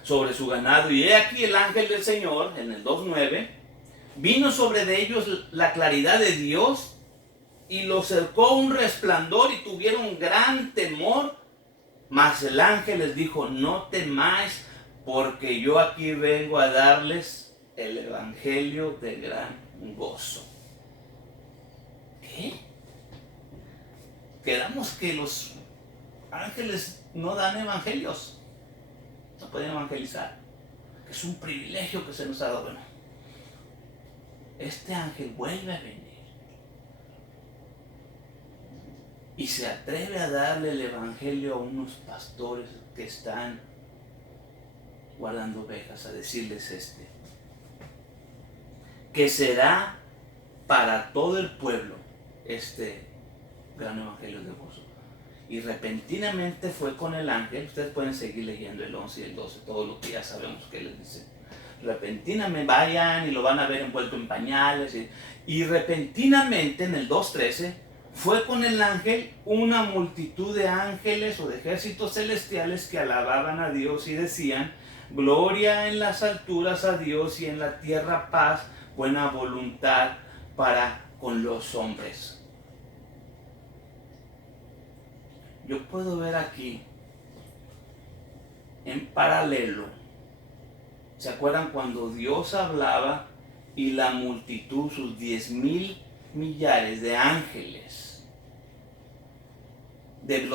sobre su ganado. Y he aquí el ángel del Señor, en el 2:9, vino sobre de ellos la claridad de Dios, y los cercó un resplandor, y tuvieron gran temor. Mas el ángel les dijo: no temáis, porque yo aquí vengo a darles el evangelio de gran gozo. ¿Qué? Quedamos que los ángeles no dan evangelios, no pueden evangelizar, es un privilegio que se nos ha dado. Bueno, este ángel vuelve a venir y se atreve a darle el evangelio a unos pastores que están guardando ovejas, a decirles que será para todo el pueblo este gran evangelio de gozo. Y repentinamente fue con el ángel. Ustedes pueden seguir leyendo el 11 y el 12, todo lo que ya sabemos que les dice. Repentinamente vayan y lo van a ver envuelto en pañales. Y repentinamente en el 2:13 fue con el ángel una multitud de ángeles o de ejércitos celestiales que alababan a Dios y decían: gloria en las alturas a Dios y en la tierra paz, buena voluntad para con los hombres. Yo puedo ver aquí en paralelo. ¿Se acuerdan cuando Dios hablaba y la multitud, sus 10,000 millares de ángeles, de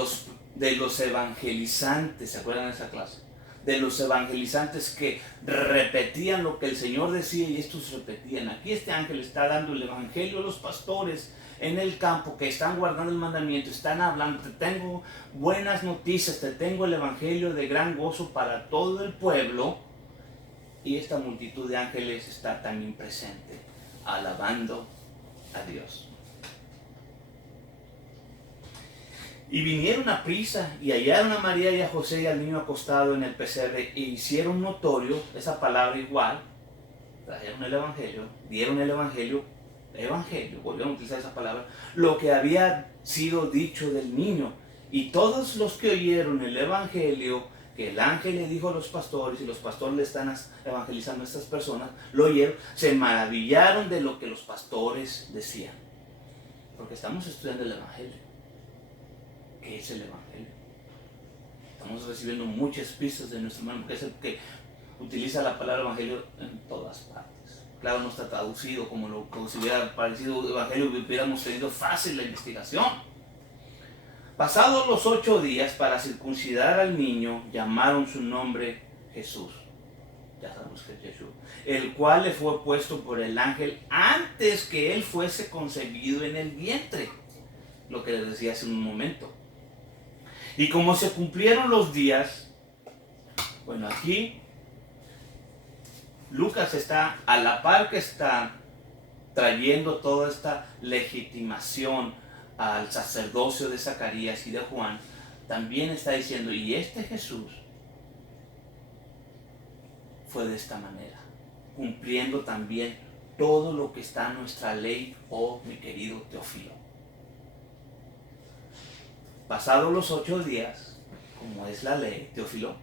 los evangelizantes? ¿Se acuerdan de esa clase? De los evangelizantes que repetían lo que el Señor decía y estos repetían. Aquí este ángel está dando el evangelio a los pastores en el campo que están guardando el mandamiento, están hablando: te tengo buenas noticias, te tengo el evangelio de gran gozo para todo el pueblo. Y esta multitud de ángeles está también presente, alabando a Dios. Y vinieron a prisa y hallaron a María y a José y al niño acostado en el pesebre e hicieron notorio, esa palabra igual, trajeron el evangelio, dieron el evangelio, volvieron a utilizar esa palabra, lo que había sido dicho del niño. Y todos los que oyeron el evangelio que el ángel le dijo a los pastores, y los pastores le están evangelizando a estas personas, lo oyeron, se maravillaron de lo que los pastores decían. Porque estamos estudiando el evangelio. ¿Qué es el evangelio? Estamos recibiendo muchas pistas de nuestro hermano, porque es el que utiliza la palabra evangelio en todas partes. Claro, no está traducido como si hubiera parecido evangelio, hubiéramos tenido fácil la investigación. Pasados los 8 días para circuncidar al niño, llamaron su nombre Jesús. Ya sabemos que es Jesús. El cual le fue puesto por el ángel antes que él fuese concebido en el vientre. Lo que les decía hace un momento. Y como se cumplieron los días, bueno, aquí Lucas está a la par que está trayendo toda esta legitimación al sacerdocio de Zacarías y de Juan, también está diciendo: y este Jesús fue de esta manera, cumpliendo también todo lo que está en nuestra ley, oh mi querido Teófilo. Pasados los 8 días, como es la ley, Teófilo,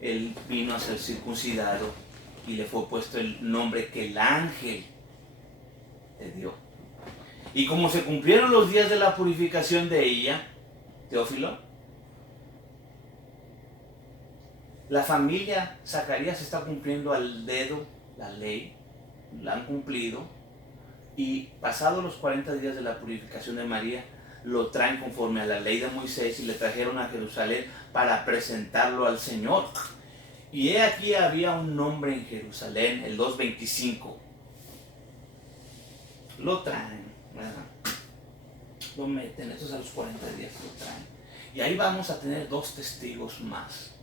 él vino a ser circuncidado y le fue puesto el nombre que el ángel le dio. Y como se cumplieron los días de la purificación de ella, Teófilo, la familia Zacarías está cumpliendo al dedo la ley, la han cumplido, y pasados los 40 días de la purificación de María, lo traen conforme a la ley de Moisés y le trajeron a Jerusalén para presentarlo al Señor. Y he aquí había un nombre en Jerusalén, el 2:25. Lo traen, ¿verdad? Lo meten, estos a los 40 días lo traen. Y ahí vamos a tener 2 testigos más.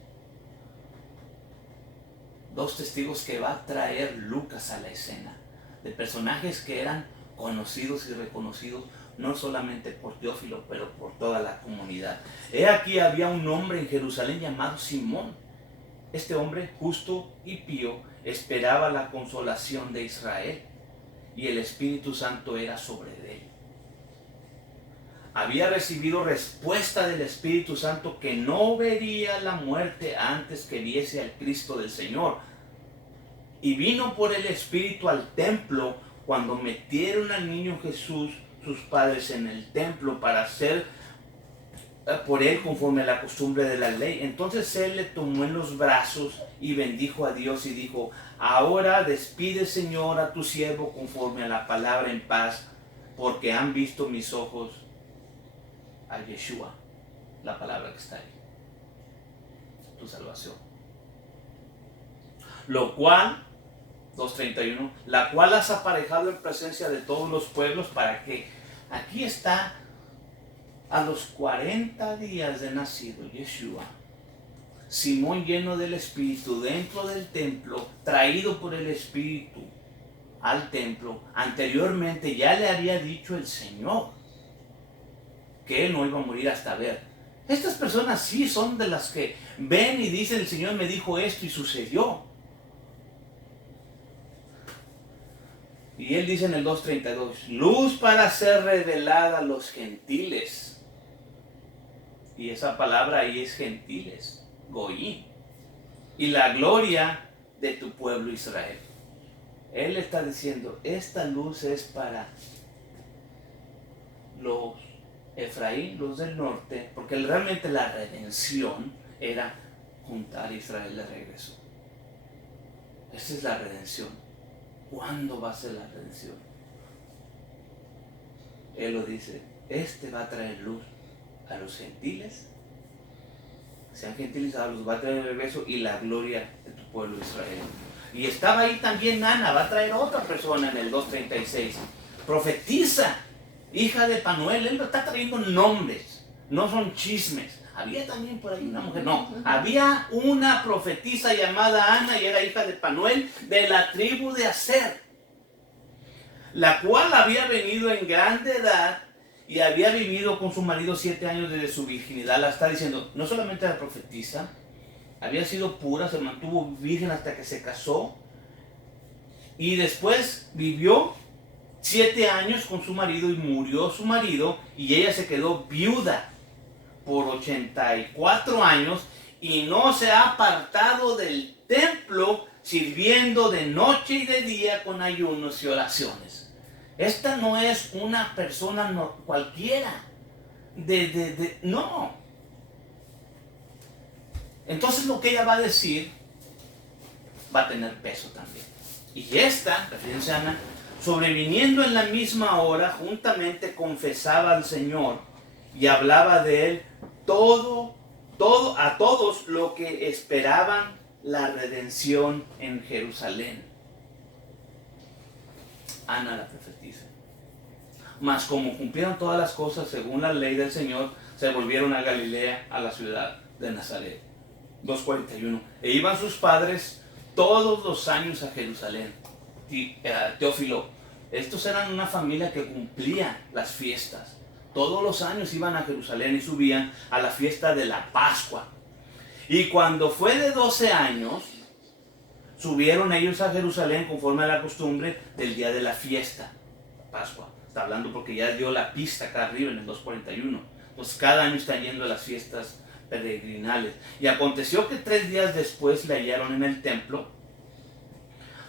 2 testigos que va a traer Lucas a la escena. De personajes que eran conocidos y reconocidos no solamente por Teófilo, pero por toda la comunidad. He aquí había un hombre en Jerusalén llamado Simón. Este hombre, justo y pío, esperaba la consolación de Israel, y el Espíritu Santo era sobre él. Había recibido respuesta del Espíritu Santo que no vería la muerte antes que viese al Cristo del Señor. Y vino por el Espíritu al templo cuando metieron al niño Jesús, sus padres, en el templo para hacer por él conforme a la costumbre de la ley. Entonces él le tomó en los brazos y bendijo a Dios y dijo: ahora despide, Señor, a tu siervo conforme a la palabra en paz, porque han visto mis ojos a Yeshua, la palabra que está ahí, tu salvación. Lo cual, 2:31, la cual has aparejado en presencia de todos los pueblos, para que, aquí está A los 40 días de nacido Yeshua, Simón, lleno del Espíritu, dentro del templo, traído por el Espíritu al templo, anteriormente ya le había dicho el Señor que él no iba a morir hasta ver. Estas personas sí son de las que ven y dicen: el Señor me dijo esto y sucedió. Y él dice en el 2:32, luz para ser revelada a los gentiles. Y esa palabra ahí es gentiles, goí. Y la gloria de tu pueblo Israel. Él está diciendo, esta luz es para los Efraín, los del norte, porque realmente la redención era juntar a Israel de regreso. Esa es la redención. ¿Cuándo va a ser la redención? Él lo dice, este va a traer luz a los gentiles, sean gentilizados, los va a traer de regreso, y la gloria de tu pueblo Israel. Y estaba ahí también Ana, va a traer otra persona en el 2:36. Profetiza, hija de Panuel. Él está trayendo nombres, no son chismes. Había también por ahí una mujer, no, había una profetisa llamada Ana y era hija de Panuel de la tribu de Aser, la cual había venido en grande edad y había vivido con su marido 7 años desde su virginidad. La está diciendo, no solamente era profetisa, había sido pura, se mantuvo virgen hasta que se casó y después vivió 7 años con su marido y murió su marido y ella se quedó viuda por 84 años y no se ha apartado del templo, sirviendo de noche y de día con ayunos y oraciones. Esta no es una persona cualquiera, no. Entonces lo que ella va a decir va a tener peso también. Y esta, refiriéndose a Ana, sobreviniendo en la misma hora, juntamente confesaba al Señor y hablaba de él a todos lo que esperaban la redención en Jerusalén. Ana la profetiza. Mas como cumplieron todas las cosas según la ley del Señor, se volvieron a Galilea, a la ciudad de Nazaret. 2:41. E iban sus padres todos los años a Jerusalén. Teófilo, estos eran una familia que cumplía las fiestas. Todos los años iban a Jerusalén y subían a la fiesta de la Pascua. Y cuando fue de 12 años, subieron ellos a Jerusalén conforme a la costumbre del día de la fiesta, Pascua. Está hablando porque ya dio la pista acá arriba en el 2:41. Pues cada año están yendo a las fiestas peregrinales. Y aconteció que 3 días después le hallaron en el templo.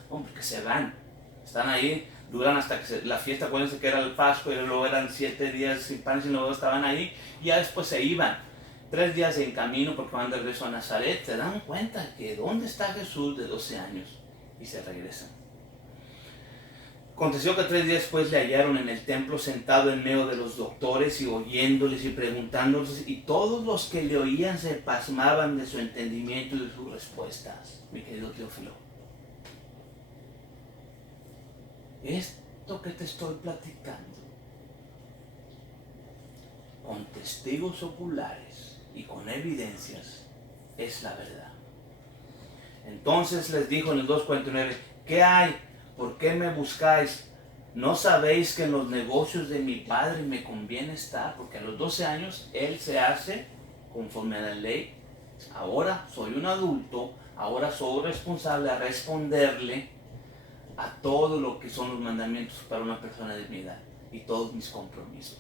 Porque se van, están ahí, duran hasta que la fiesta, acuérdense que era el Pascua y luego eran 7 días sin pan y luego estaban ahí y ya después se iban. 3 días en camino porque van de regreso a Nazaret. Se dan cuenta que ¿dónde está Jesús de 12 años? Y se regresan. Aconteció que 3 días después le hallaron en el templo sentado en medio de los doctores y oyéndoles y preguntándoles, y todos los que le oían se pasmaban de su entendimiento y de sus respuestas. Mi querido Teófilo, esto que te estoy platicando, con testigos oculares y con evidencias, es la verdad. Entonces les dijo en el 2:49, ¿qué hay? ¿Por qué me buscáis? ¿No sabéis que en los negocios de mi padre me conviene estar? Porque a los 12 años él se hace conforme a la ley. Ahora soy un adulto, ahora soy responsable a responderle a todo lo que son los mandamientos para una persona de mi edad y todos mis compromisos.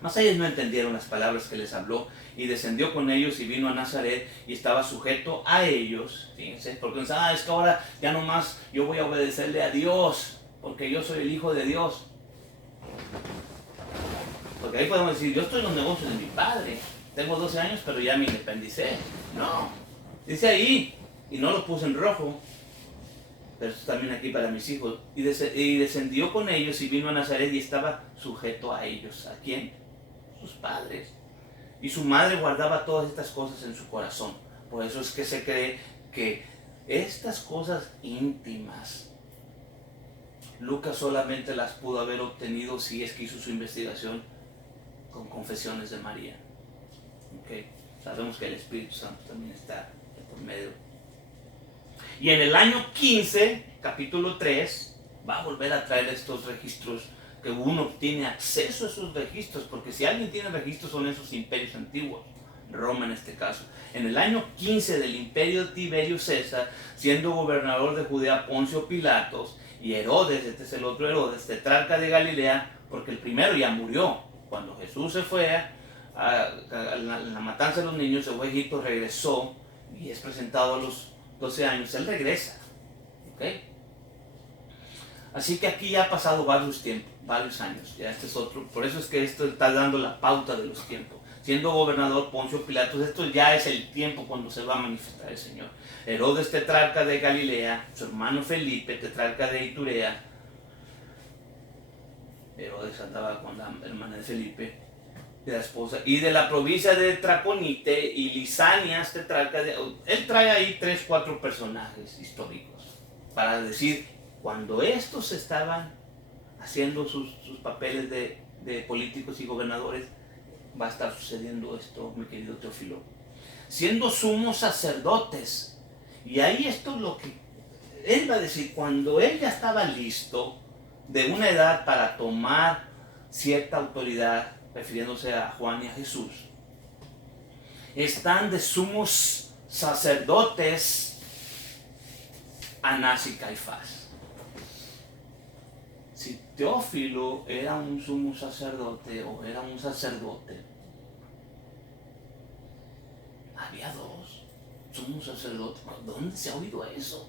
Mas ellos no entendieron las palabras que les habló, y descendió con ellos y vino a Nazaret y estaba sujeto a ellos. Fíjense, porque pensaban, es que ahora ya nomás yo voy a obedecerle a Dios, porque yo soy el Hijo de Dios. Porque ahí podemos decir, yo estoy en los negocios de mi padre, tengo 12 años pero ya me independicé. No, dice ahí, y no lo puse en rojo, pero esto también aquí para mis hijos. Y descendió con ellos y vino a Nazaret y estaba sujeto a ellos. ¿A quién? Sus padres. Y su madre guardaba todas estas cosas en su corazón. Por eso es que se cree que estas cosas íntimas, Lucas solamente las pudo haber obtenido si es que hizo su investigación con confesiones de María. ¿Okay? Sabemos que el Espíritu Santo también está por medio. Y en el año 15, capítulo 3, va a volver a traer estos registros, que uno tiene acceso a esos registros, porque si alguien tiene registros son esos imperios antiguos, Roma en este caso. En el año 15 del imperio de Tiberio César, siendo gobernador de Judea Poncio Pilatos, y Herodes, este es el otro Herodes, tetrarca de Galilea, porque el primero ya murió. Cuando Jesús se fue a la matanza de los niños, se fue a Egipto, regresó y es presentado a los 12 años. Él regresa. ¿Okay? Así que aquí ya ha pasado varios años. Ya este es otro. Por eso es que esto está dando la pauta de los tiempos. Siendo gobernador Poncio Pilatos, esto ya es el tiempo cuando se va a manifestar el Señor. Herodes, tetrarca de Galilea, su hermano Felipe, tetrarca de Iturea. Herodes andaba con la hermana de Felipe, de la esposa, y de la provincia de Traconite y Lisanias, tetrarca de... Él trae ahí 3, 4 personajes históricos para decir, cuando estos estaban haciendo sus papeles de políticos y gobernadores, va a estar sucediendo esto, mi querido Teófilo. Siendo sumos sacerdotes. Y ahí esto es lo que él va a decir, cuando él ya estaba listo, de una edad para tomar cierta autoridad, refiriéndose a Juan y a Jesús, están de sumos sacerdotes Anás y Caifás. Si Teófilo era un sumo sacerdote o era un sacerdote, había 2 sumos sacerdotes. ¿Dónde se ha oído eso?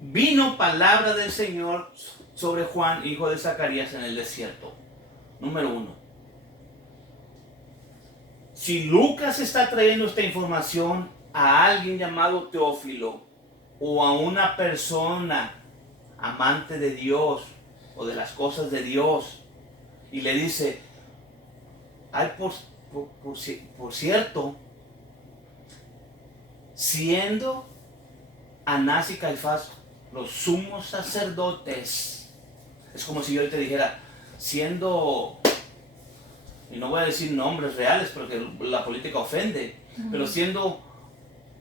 Vino palabra del Señor sobre Juan, hijo de Zacarías, en el desierto. Número 1. Si Lucas está trayendo esta información a alguien llamado Teófilo, o a una persona amante de Dios o de las cosas de Dios, y le dice, hay por cierto, siendo Anás y Caifás los sumos sacerdotes, es como si yo te dijera, siendo, y no voy a decir nombres reales porque la política ofende, pero siendo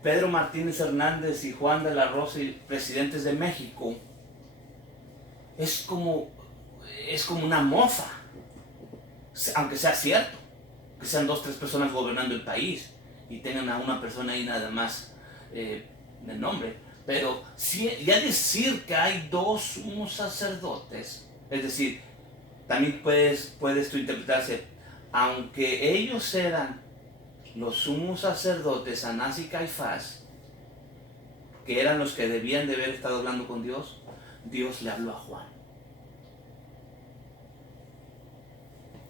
Pedro Martínez Hernández y Juan de la Rosa, presidentes de México, es como una mofa, aunque sea cierto, que sean 2, 3 personas gobernando el país y tengan a una persona ahí nada más de nombre. Pero ya decir que hay 2 sumos sacerdotes, es decir, también puedes tú interpretarse, aunque ellos eran los sumos sacerdotes, Anás y Caifás, que eran los que debían de haber estado hablando con Dios, Dios le habló a Juan.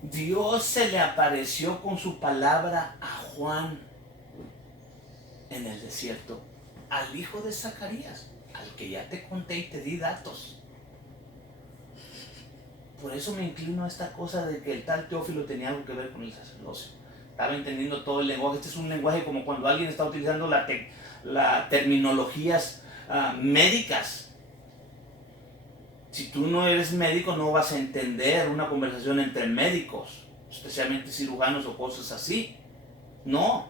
Dios se le apareció con su palabra a Juan en el desierto, al hijo de Zacarías, al que ya te conté y te di datos. Por eso me inclino a esta cosa de que el tal Teófilo tenía algo que ver con el sacerdocio. Estaba entendiendo todo el lenguaje. Este es un lenguaje como cuando alguien está utilizando las terminologías médicas. Si tú no eres médico, no vas a entender una conversación entre médicos, especialmente cirujanos o cosas así. No.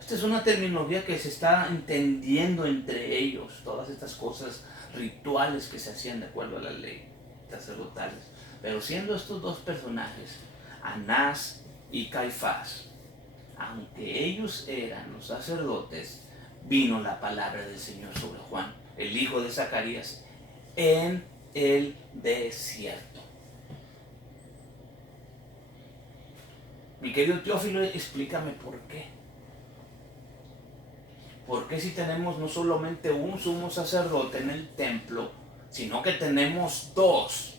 Esta es una terminología que se está entendiendo entre ellos. Todas estas cosas rituales que se hacían de acuerdo a la ley sacerdotales. Pero siendo estos 2 personajes, Anás y Caifás, aunque ellos eran los sacerdotes, vino la palabra del Señor sobre Juan, el hijo de Zacarías, en el desierto. Mi querido Teófilo, explícame por qué. ¿Por qué si tenemos no solamente un sumo sacerdote en el templo, sino que tenemos 2?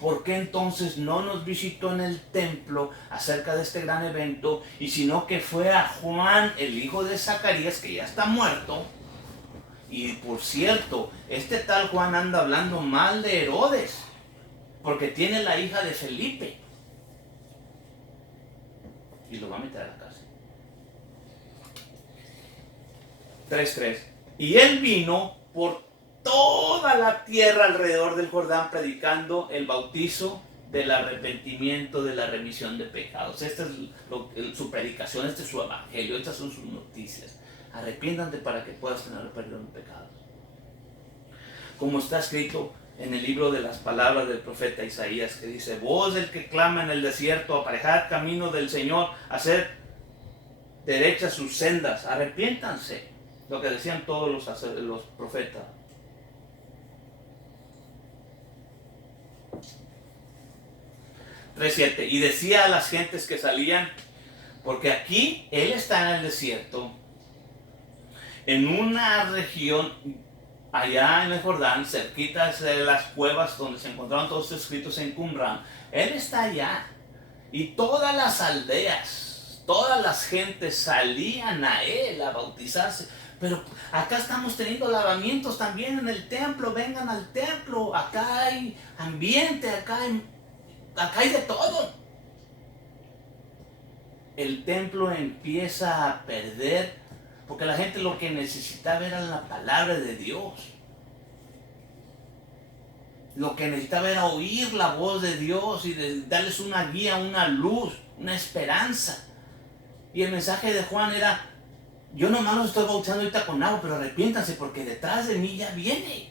¿Por qué entonces no nos visitó en el templo acerca de este gran evento, y sino que fue a Juan, el hijo de Zacarías, que ya está muerto? Y por cierto, este tal Juan anda hablando mal de Herodes, porque tiene la hija de Felipe, y lo va a meter a la cárcel. 3:3. Y él vino por toda la tierra alrededor del Jordán predicando el bautizo del arrepentimiento, de la remisión de pecados. Esta es su predicación, este es su evangelio, estas son sus noticias. Arrepiéntate para que puedas tener perdón de pecados. Como está escrito en el libro de las palabras del profeta Isaías, que dice: voz del que clama en el desierto, aparejad camino del Señor, hacer derechas sus sendas, arrepiéntanse. Lo que decían todos los profetas. (3:7) Y decía a las gentes que salían, porque aquí él está en el desierto, en una región allá en el Jordán, cerquita de las cuevas donde se encontraban todos escritos en Qumran. Él está allá, y todas las aldeas, todas las gentes salían a él a bautizarse. Pero acá estamos teniendo lavamientos también en el templo, vengan al templo, acá hay ambiente, acá hay de todo. El templo empieza a perder, porque la gente lo que necesitaba era la palabra de Dios. Lo que necesitaba era oír la voz de Dios y darles una guía, una luz, una esperanza. Y el mensaje de Juan era: yo nomás los estoy bautizando ahorita con agua, pero arrepiéntanse porque detrás de mí ya viene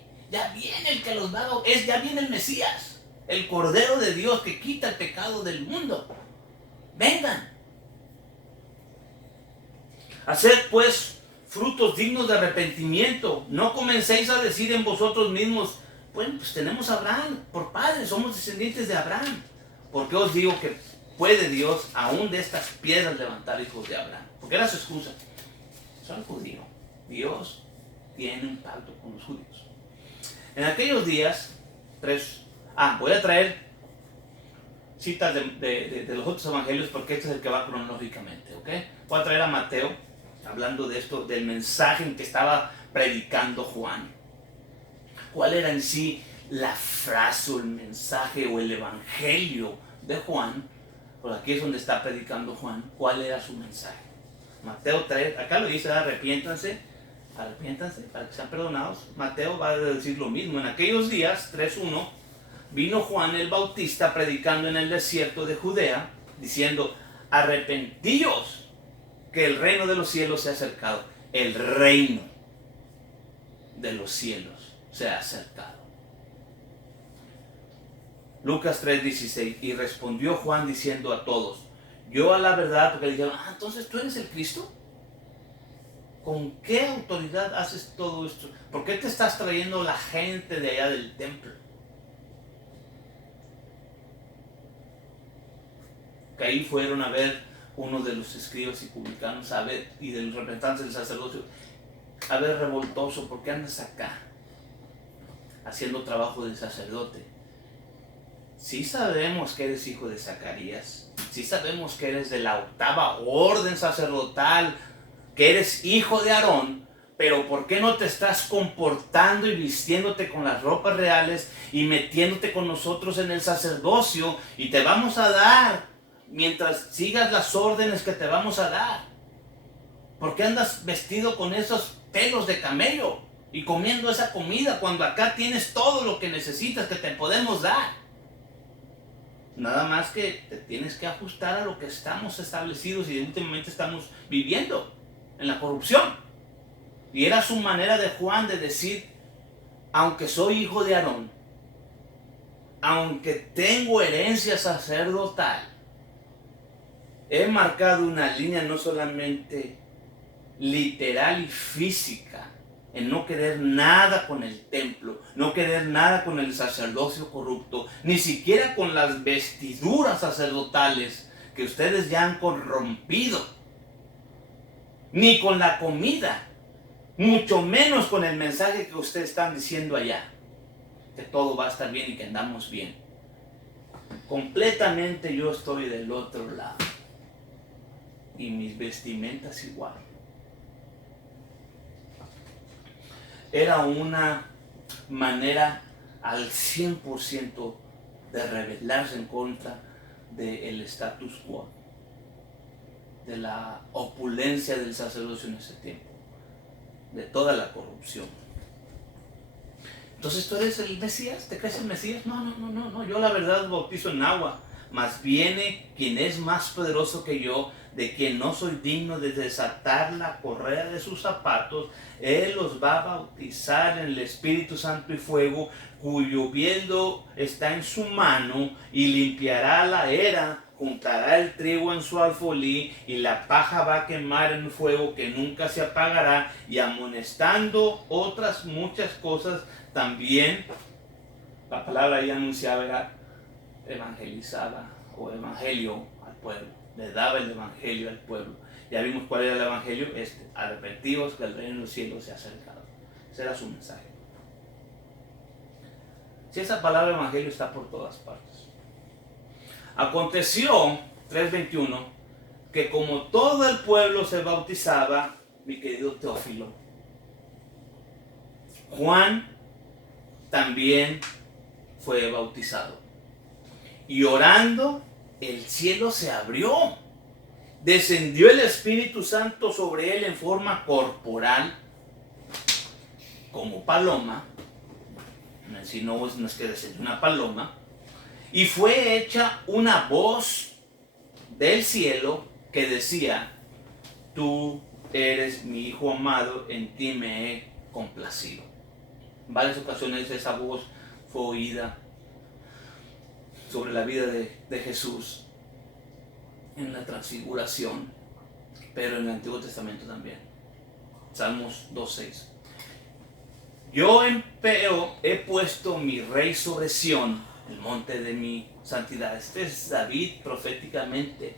el que los va a bautizar, ya viene el Mesías, el Cordero de Dios que quita el pecado del mundo. Vengan. Haced pues frutos dignos de arrepentimiento. No comencéis a decir en vosotros mismos: bueno, pues tenemos a Abraham por padre, somos descendientes de Abraham. Porque os digo que puede Dios aún de estas piedras levantar hijos de Abraham. Porque era su excusa. Soy judío. Dios tiene un pacto con los judíos. En aquellos días, voy a traer citas de los otros evangelios porque este es el que va cronológicamente, ¿ok? Voy a traer a Mateo, hablando de esto, del mensaje en que estaba predicando Juan. ¿Cuál era en sí la frase o el mensaje o el evangelio de Juan? Pues aquí es donde está predicando Juan. ¿Cuál era su mensaje? Mateo 3, acá lo dice: arrepiéntanse para que sean perdonados. Mateo va a decir lo mismo. En aquellos días, 3:1, vino Juan el Bautista predicando en el desierto de Judea, diciendo: arrepentíos, que el reino de los cielos se ha acercado. El reino de los cielos se ha acercado. Lucas 3:16, y respondió Juan diciendo a todos: yo a la verdad, porque le dijeron: entonces tú eres el Cristo. ¿Con qué autoridad haces todo esto? ¿Por qué te estás trayendo la gente de allá del templo? Que ahí fueron a ver uno de los escribas y publicanos y de los representantes del sacerdocio. A ver, revoltoso, ¿por qué andas acá haciendo trabajo de sacerdote? Sí sabemos que eres hijo de Zacarías, sí sabemos que eres de la octava orden sacerdotal, que eres hijo de Aarón, pero ¿por qué no te estás comportando y vistiéndote con las ropas reales y metiéndote con nosotros en el sacerdocio? Y te vamos a dar, mientras sigas las órdenes que te vamos a dar. ¿Por qué andas vestido con esos pelos de camello y comiendo esa comida cuando acá tienes todo lo que necesitas, que te podemos dar? Nada más que te tienes que ajustar a lo que estamos establecidos y últimamente estamos viviendo en la corrupción. Y era su manera de Juan de decir: aunque soy hijo de Aarón, aunque tengo herencia sacerdotal, he marcado una línea no solamente literal y física, en no querer nada con el templo, no querer nada con el sacerdocio corrupto, ni siquiera con las vestiduras sacerdotales que ustedes ya han corrompido, ni con la comida, mucho menos con el mensaje que ustedes están diciendo allá, que todo va a estar bien y que andamos bien. Completamente yo estoy del otro lado y mis vestimentas igual. Era una manera al 100% de rebelarse en contra del status quo, de la opulencia del sacerdocio en ese tiempo, de toda la corrupción. Entonces, ¿tú eres el Mesías? ¿Te crees el Mesías? No. Yo la verdad bautizo en agua. Mas viene quien es más poderoso que yo, de quien no soy digno de desatar la correa de sus zapatos. Él los va a bautizar en el Espíritu Santo y fuego, cuyo viento está en su mano, y limpiará la era, juntará el trigo en su alfolí, y la paja va a quemar en fuego que nunca se apagará, y amonestando otras muchas cosas también. La palabra ahí anunciaba era evangelizaba o evangelio al pueblo, le daba el evangelio al pueblo. Ya vimos cuál era el evangelio, arrepentidos que el reino de los cielos se ha acercado. Ese era su mensaje. Si esa palabra evangelio está por todas partes. Aconteció, 3:21, que como todo el pueblo se bautizaba, mi querido Teófilo, Juan también fue bautizado. Y orando, el cielo se abrió. Descendió el Espíritu Santo sobre él en forma corporal, como paloma. Si no es que descendió una paloma. Y fue hecha una voz del cielo que decía: tú eres mi Hijo amado, en ti me he complacido. En varias ocasiones esa voz fue oída sobre la vida de Jesús en la transfiguración, pero en el Antiguo Testamento también. Salmos 2:6. Yo empero he puesto mi rey sobre Sión, el monte de mi santidad. Este es David proféticamente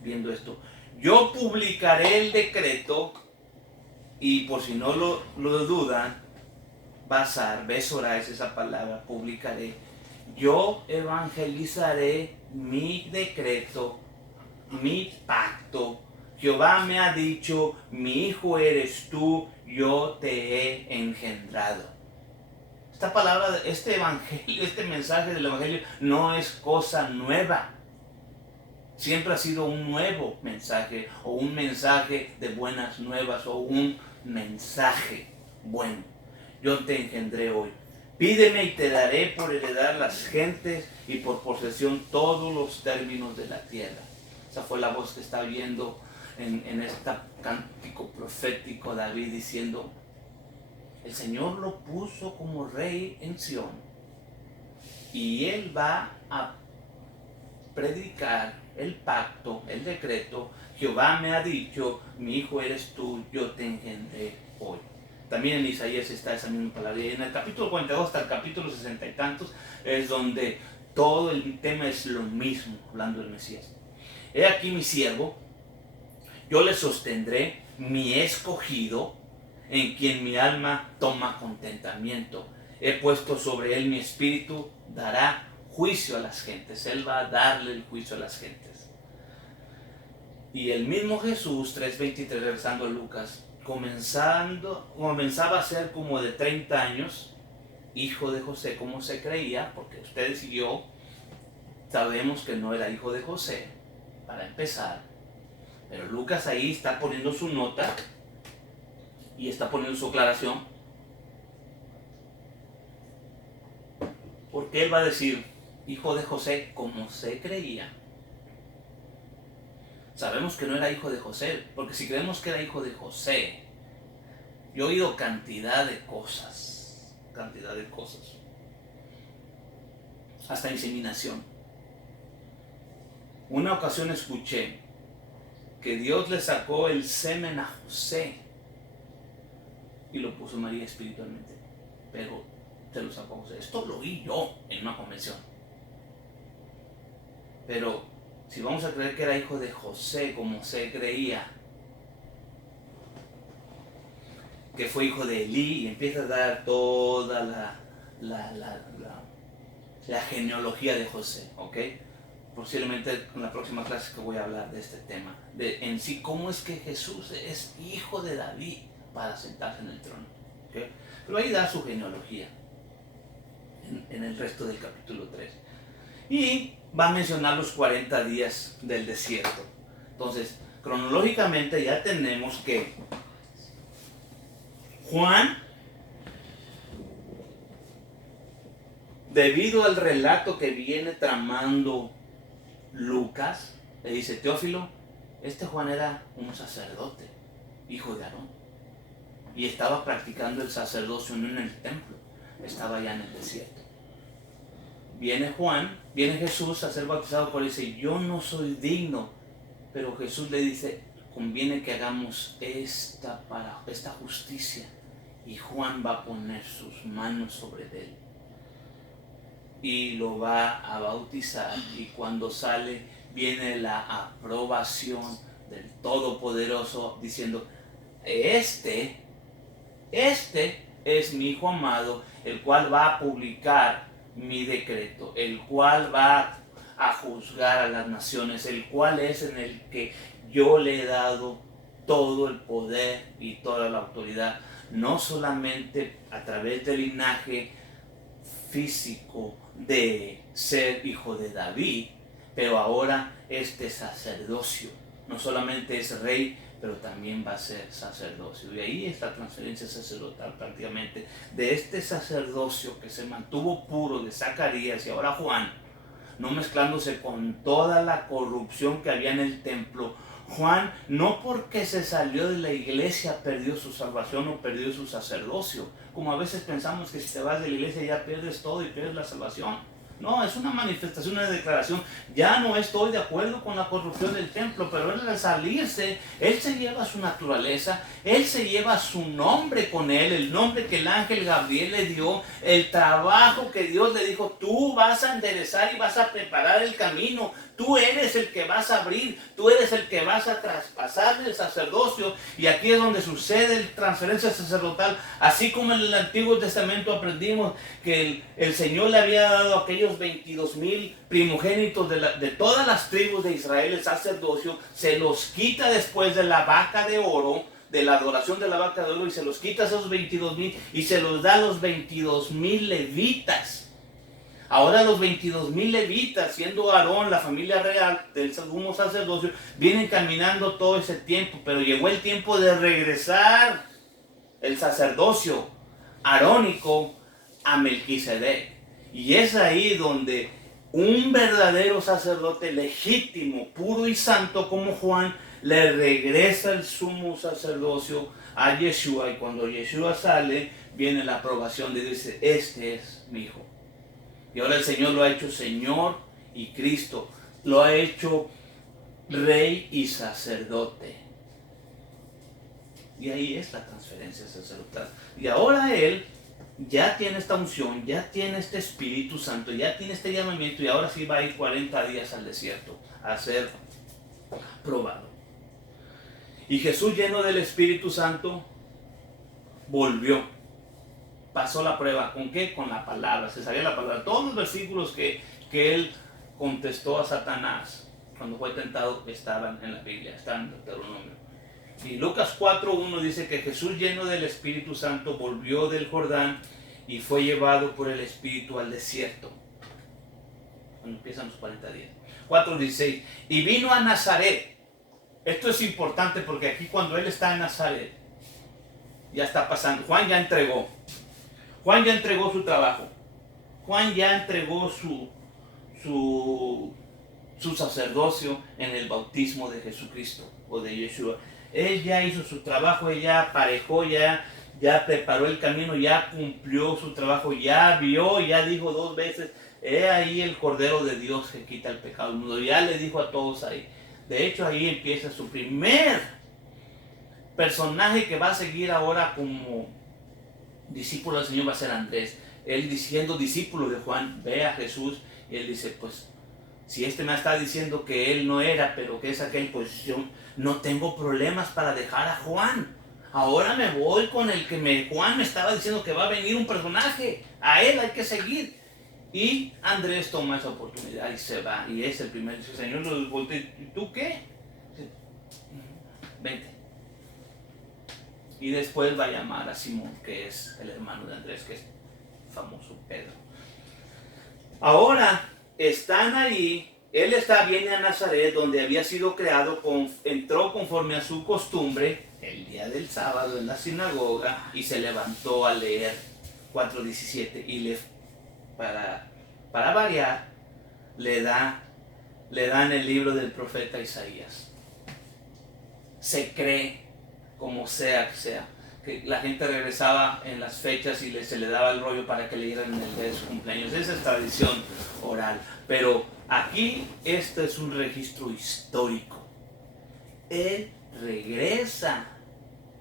viendo esto. Yo publicaré el decreto, y por si no lo dudan, basar, besora es esa palabra, publicaré. Yo evangelizaré mi decreto, mi pacto. Jehová me ha dicho: mi hijo eres tú, yo te he engendrado. Esta palabra, este evangelio, este mensaje del evangelio no es cosa nueva. Siempre ha sido un nuevo mensaje, o un mensaje de buenas nuevas, o un mensaje bueno. Yo te engendré hoy. Pídeme y te daré por heredar las gentes y por posesión todos los términos de la tierra. Esa fue la voz que está oyendo en este cántico profético David, diciendo: el Señor lo puso como rey en Sión, y él va a predicar el pacto, el decreto. Jehová me ha dicho: mi hijo eres tú, yo te engendré hoy. También en Isaías está esa misma palabra. Y en el capítulo 42 hasta el capítulo 60 y tantos es donde todo el tema es lo mismo, hablando del Mesías. He aquí mi siervo, yo le sostendré, mi escogido, en quien mi alma toma contentamiento. He puesto sobre él mi espíritu, dará juicio a las gentes. Él va a darle el juicio a las gentes. Y el mismo Jesús, 3:23, regresando a Lucas, comenzaba a ser como de 30 años, hijo de José, como se creía, porque ustedes y yo sabemos que no era hijo de José, para empezar. Pero Lucas ahí está poniendo su nota y está poniendo su aclaración, porque él va a decir hijo de José como se creía. Sabemos que no era hijo de José, porque si creemos que era hijo de José, yo he oído cantidad de cosas, hasta inseminación. Una ocasión escuché que Dios le sacó el semen a José y lo puso María espiritualmente, pero se lo sacó a José. Esto lo oí yo en una convención. Pero si vamos a creer que era hijo de José como se creía, que fue hijo de Elí, y empieza a dar toda la genealogía de José, ¿ok? Posiblemente en la próxima clase que voy a hablar de este tema, de en sí cómo es que Jesús es hijo de David para sentarse en el trono, ¿ok? Pero ahí da su genealogía en el resto del capítulo 3. Y va a mencionar los 40 días del desierto. Entonces, cronológicamente ya tenemos que Juan debido al relato que viene tramando Lucas, le dice: Teófilo, este Juan era un sacerdote, hijo de Aarón, y estaba practicando el sacerdocio no en el templo, estaba allá en el desierto. Viene Jesús a ser bautizado por él y dice: yo no soy digno, pero Jesús le dice: conviene que hagamos esta justicia, y Juan va a poner sus manos sobre él y lo va a bautizar, y cuando sale viene la aprobación del Todopoderoso diciendo: este es mi Hijo amado, el cual va a publicar mi decreto, el cual va a juzgar a las naciones, el cual es en el que yo le he dado todo el poder y toda la autoridad, no solamente a través del linaje físico de ser hijo de David, pero ahora este sacerdocio, no solamente es rey, pero también va a ser sacerdocio. Y ahí está la transferencia sacerdotal prácticamente de este sacerdocio que se mantuvo puro de Zacarías y ahora Juan, no mezclándose con toda la corrupción que había en el templo. Juan, no porque se salió de la iglesia perdió su salvación o perdió su sacerdocio, como a veces pensamos que si te vas de la iglesia ya pierdes todo y pierdes la salvación. No, es una manifestación, una declaración. Ya no estoy de acuerdo con la corrupción del templo, pero él al salirse, él se lleva su naturaleza, él se lleva su nombre con él, el nombre que el ángel Gabriel le dio, el trabajo que Dios le dijo: tú vas a enderezar y vas a preparar el camino, tú eres el que vas a abrir, tú eres el que vas a traspasar el sacerdocio. Y aquí es donde sucede la transferencia sacerdotal, así como en el Antiguo Testamento aprendimos que el Señor le había dado a aquellos 22,000 primogénitos de todas las tribus de Israel el sacerdocio, se los quita después de la vaca de oro, de la adoración de la vaca de oro, y se los quita a esos 22,000 y se los da a los 22,000 levitas. Ahora los 22,000 levitas, siendo Aarón la familia real del sumo sacerdocio, vienen caminando todo ese tiempo, pero llegó el tiempo de regresar el sacerdocio arónico a Melquisedec. Y es ahí donde un verdadero sacerdote legítimo, puro y santo como Juan, le regresa el sumo sacerdocio a Yeshua, y cuando Yeshua sale, viene la aprobación de Dios: este es mi hijo. Y ahora el Señor lo ha hecho Señor y Cristo, lo ha hecho Rey y sacerdote. Y ahí es la transferencia sacerdotal. Y ahora Él ya tiene esta unción, ya tiene este Espíritu Santo, ya tiene este llamamiento, y ahora sí va a ir 40 días al desierto a ser probado. Y Jesús, lleno del Espíritu Santo, volvió. Pasó la prueba. ¿Con qué? Con la palabra. Se sabía la palabra. Todos los versículos que él contestó a Satanás cuando fue tentado estaban en la Biblia, están en Deuteronomio. Y Lucas 4:1 dice que Jesús, lleno del Espíritu Santo, volvió del Jordán y fue llevado por el Espíritu al desierto. Cuando empiezan los 40 días. 4:16. Y vino a Nazaret. Esto es importante porque aquí cuando él está en Nazaret, ya está pasando. Juan ya entregó su trabajo. Juan ya entregó su sacerdocio en el bautismo de Jesucristo o de Yeshua. Él ya hizo su trabajo, él ya aparejó, ya preparó el camino, ya cumplió su trabajo, ya vio, ya dijo 2 veces: he ahí el Cordero de Dios que quita el pecado del mundo. Ya le dijo a todos ahí. De hecho, ahí empieza su primer personaje que va a seguir ahora como discípulo del Señor, va a ser Andrés. Él, diciendo discípulo de Juan, ve a Jesús y él dice: pues si este me está diciendo que él no era, pero que es aquel, pues yo no tengo problemas para dejar a Juan. Ahora me voy con el que Juan me estaba diciendo que va a venir un personaje, a él hay que seguir. Y Andrés toma esa oportunidad y se va, y es el primer. Dice: Señor, lo voltea, ¿y tú qué? Dice: vente. Y después va a llamar a Simón, que es el hermano de Andrés, que es famoso Pedro. Ahora están ahí. Él viene a Nazaret, donde había sido creado, entró conforme a su costumbre el día del sábado en la sinagoga y se levantó a leer. 4:17. Y para variar, le dan el libro del profeta Isaías. Se cree, como sea que sea, que la gente regresaba en las fechas y se le daba el rollo para que leyeran en el día de su cumpleaños. Esa es tradición oral. Pero aquí este es un registro histórico. Él regresa,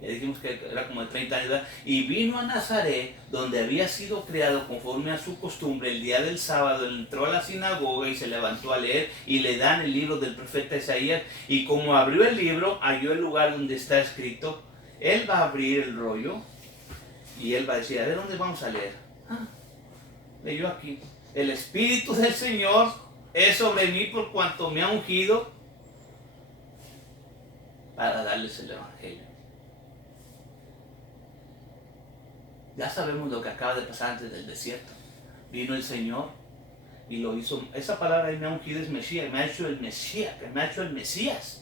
ya dijimos que era como de 30 años, ¿verdad? Y vino a Nazaret, donde había sido criado conforme a su costumbre. El día del sábado él entró a la sinagoga y se levantó a leer, y le dan el libro del profeta Isaías, y como abrió el libro, halló el lugar donde está escrito. Él va a abrir el rollo y él va a decir, a ver, ¿dónde vamos a leer? Leyó aquí: el Espíritu del Señor es sobre mí por cuanto me ha ungido para darles el Evangelio. Ya sabemos lo que acaba de pasar antes del desierto. Vino el Señor y lo hizo. Esa palabra ahí, me ha ungido, es Mesías, me ha hecho el Mesías, que me ha hecho el Mesías.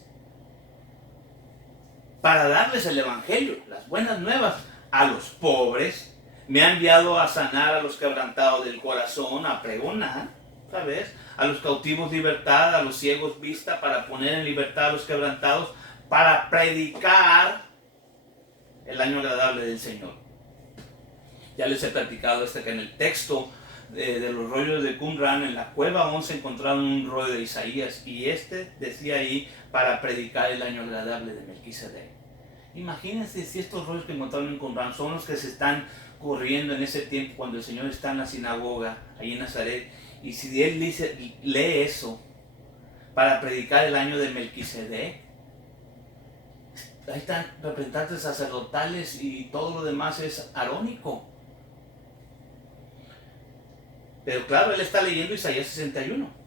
Para darles el Evangelio, las buenas nuevas a los pobres. Me ha enviado a sanar a los quebrantados del corazón, a pregonar, ¿sabes? A los cautivos libertad, a los ciegos vista, para poner en libertad a los quebrantados, para predicar el año agradable del Señor. Ya les he platicado que en el texto de los rollos de Qumran, en la cueva 11 encontraron un rollo de Isaías, y decía ahí, para predicar el año agradable de Melquisedec. Imagínense si estos rollos que encontraron en Qumran son los que se están corriendo en ese tiempo cuando el Señor está en la sinagoga, ahí en Nazaret, y si él lee eso para predicar el año de Melquisedec. Ahí están representantes sacerdotales y todo lo demás es arónico. Pero claro, él está leyendo Isaías 61.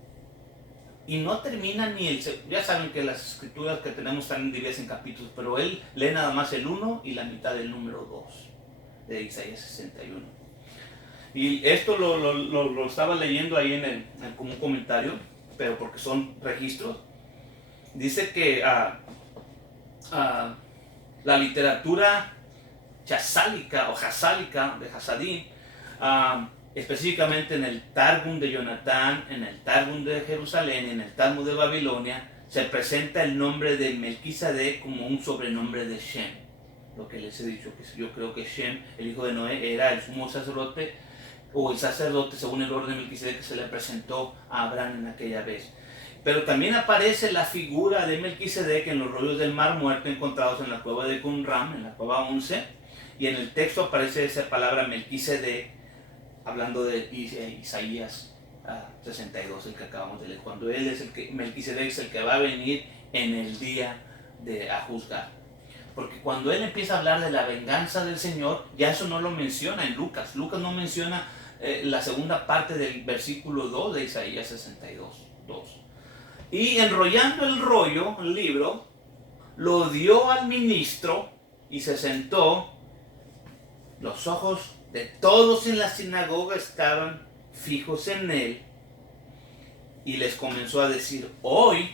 Y no termina ni el... Ya saben que las escrituras que tenemos están divididas en capítulos, pero él lee nada más el 1 y la mitad del número 2 de Isaías 61. Y esto lo estaba leyendo ahí como un comentario, pero porque son registros. Dice que la literatura chasálica o jasálica de Hasadín, específicamente en el Targum de Jonatán, en el Targum de Jerusalén, en el Talmud de Babilonia, se presenta el nombre de Melquisedec como un sobrenombre de Shem. Lo que les he dicho, que yo creo que Shem, el hijo de Noé, era el sumo sacerdote, o el sacerdote según el orden de Melquisedec que se le presentó a Abraham en aquella vez. Pero también aparece la figura de Melquisedec en los rollos del Mar Muerto encontrados en la cueva de Qumran, en la cueva 11, y en el texto aparece esa palabra Melquisedec, hablando de Isaías 62, el que acabamos de leer, cuando él es Melquisedec es el que va a venir en el día a juzgar. Porque cuando él empieza a hablar de la venganza del Señor, ya eso no lo menciona en Lucas. Lucas no menciona la segunda parte del versículo 2 de Isaías 62, 2. Y enrollando el libro, lo dio al ministro y se sentó. Los ojos de todos en la sinagoga estaban fijos en él, y les comenzó a decir: hoy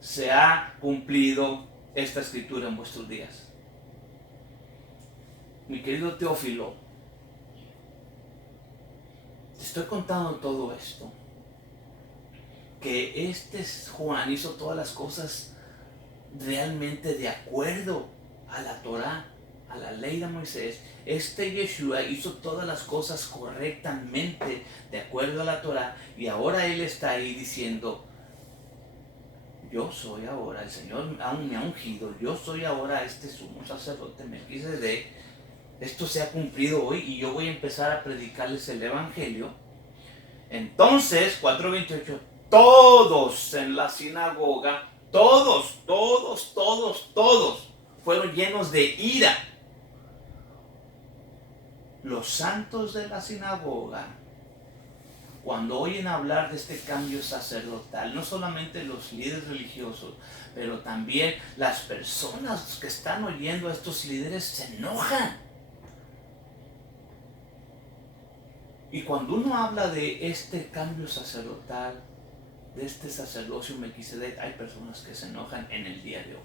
se ha cumplido esta escritura en vuestros días. Mi querido Teófilo, te estoy contando todo esto, que Juan hizo todas las cosas realmente de acuerdo a la Torá, a la ley de Moisés. Yeshua hizo todas las cosas correctamente de acuerdo a la Torá, y ahora él está ahí diciendo: yo soy ahora, el Señor me ha ungido, yo soy ahora sumo sacerdote Melquisedec. Esto se ha cumplido hoy y yo voy a empezar a predicarles el Evangelio. Entonces, 4:28, todos en la sinagoga, todos fueron llenos de ira. Los santos de la sinagoga, cuando oyen hablar de este cambio sacerdotal, no solamente los líderes religiosos, pero también las personas que están oyendo a estos líderes se enojan. Y cuando uno habla de este cambio sacerdotal, de este sacerdocio Melquisedec, hay personas que se enojan en el día de hoy.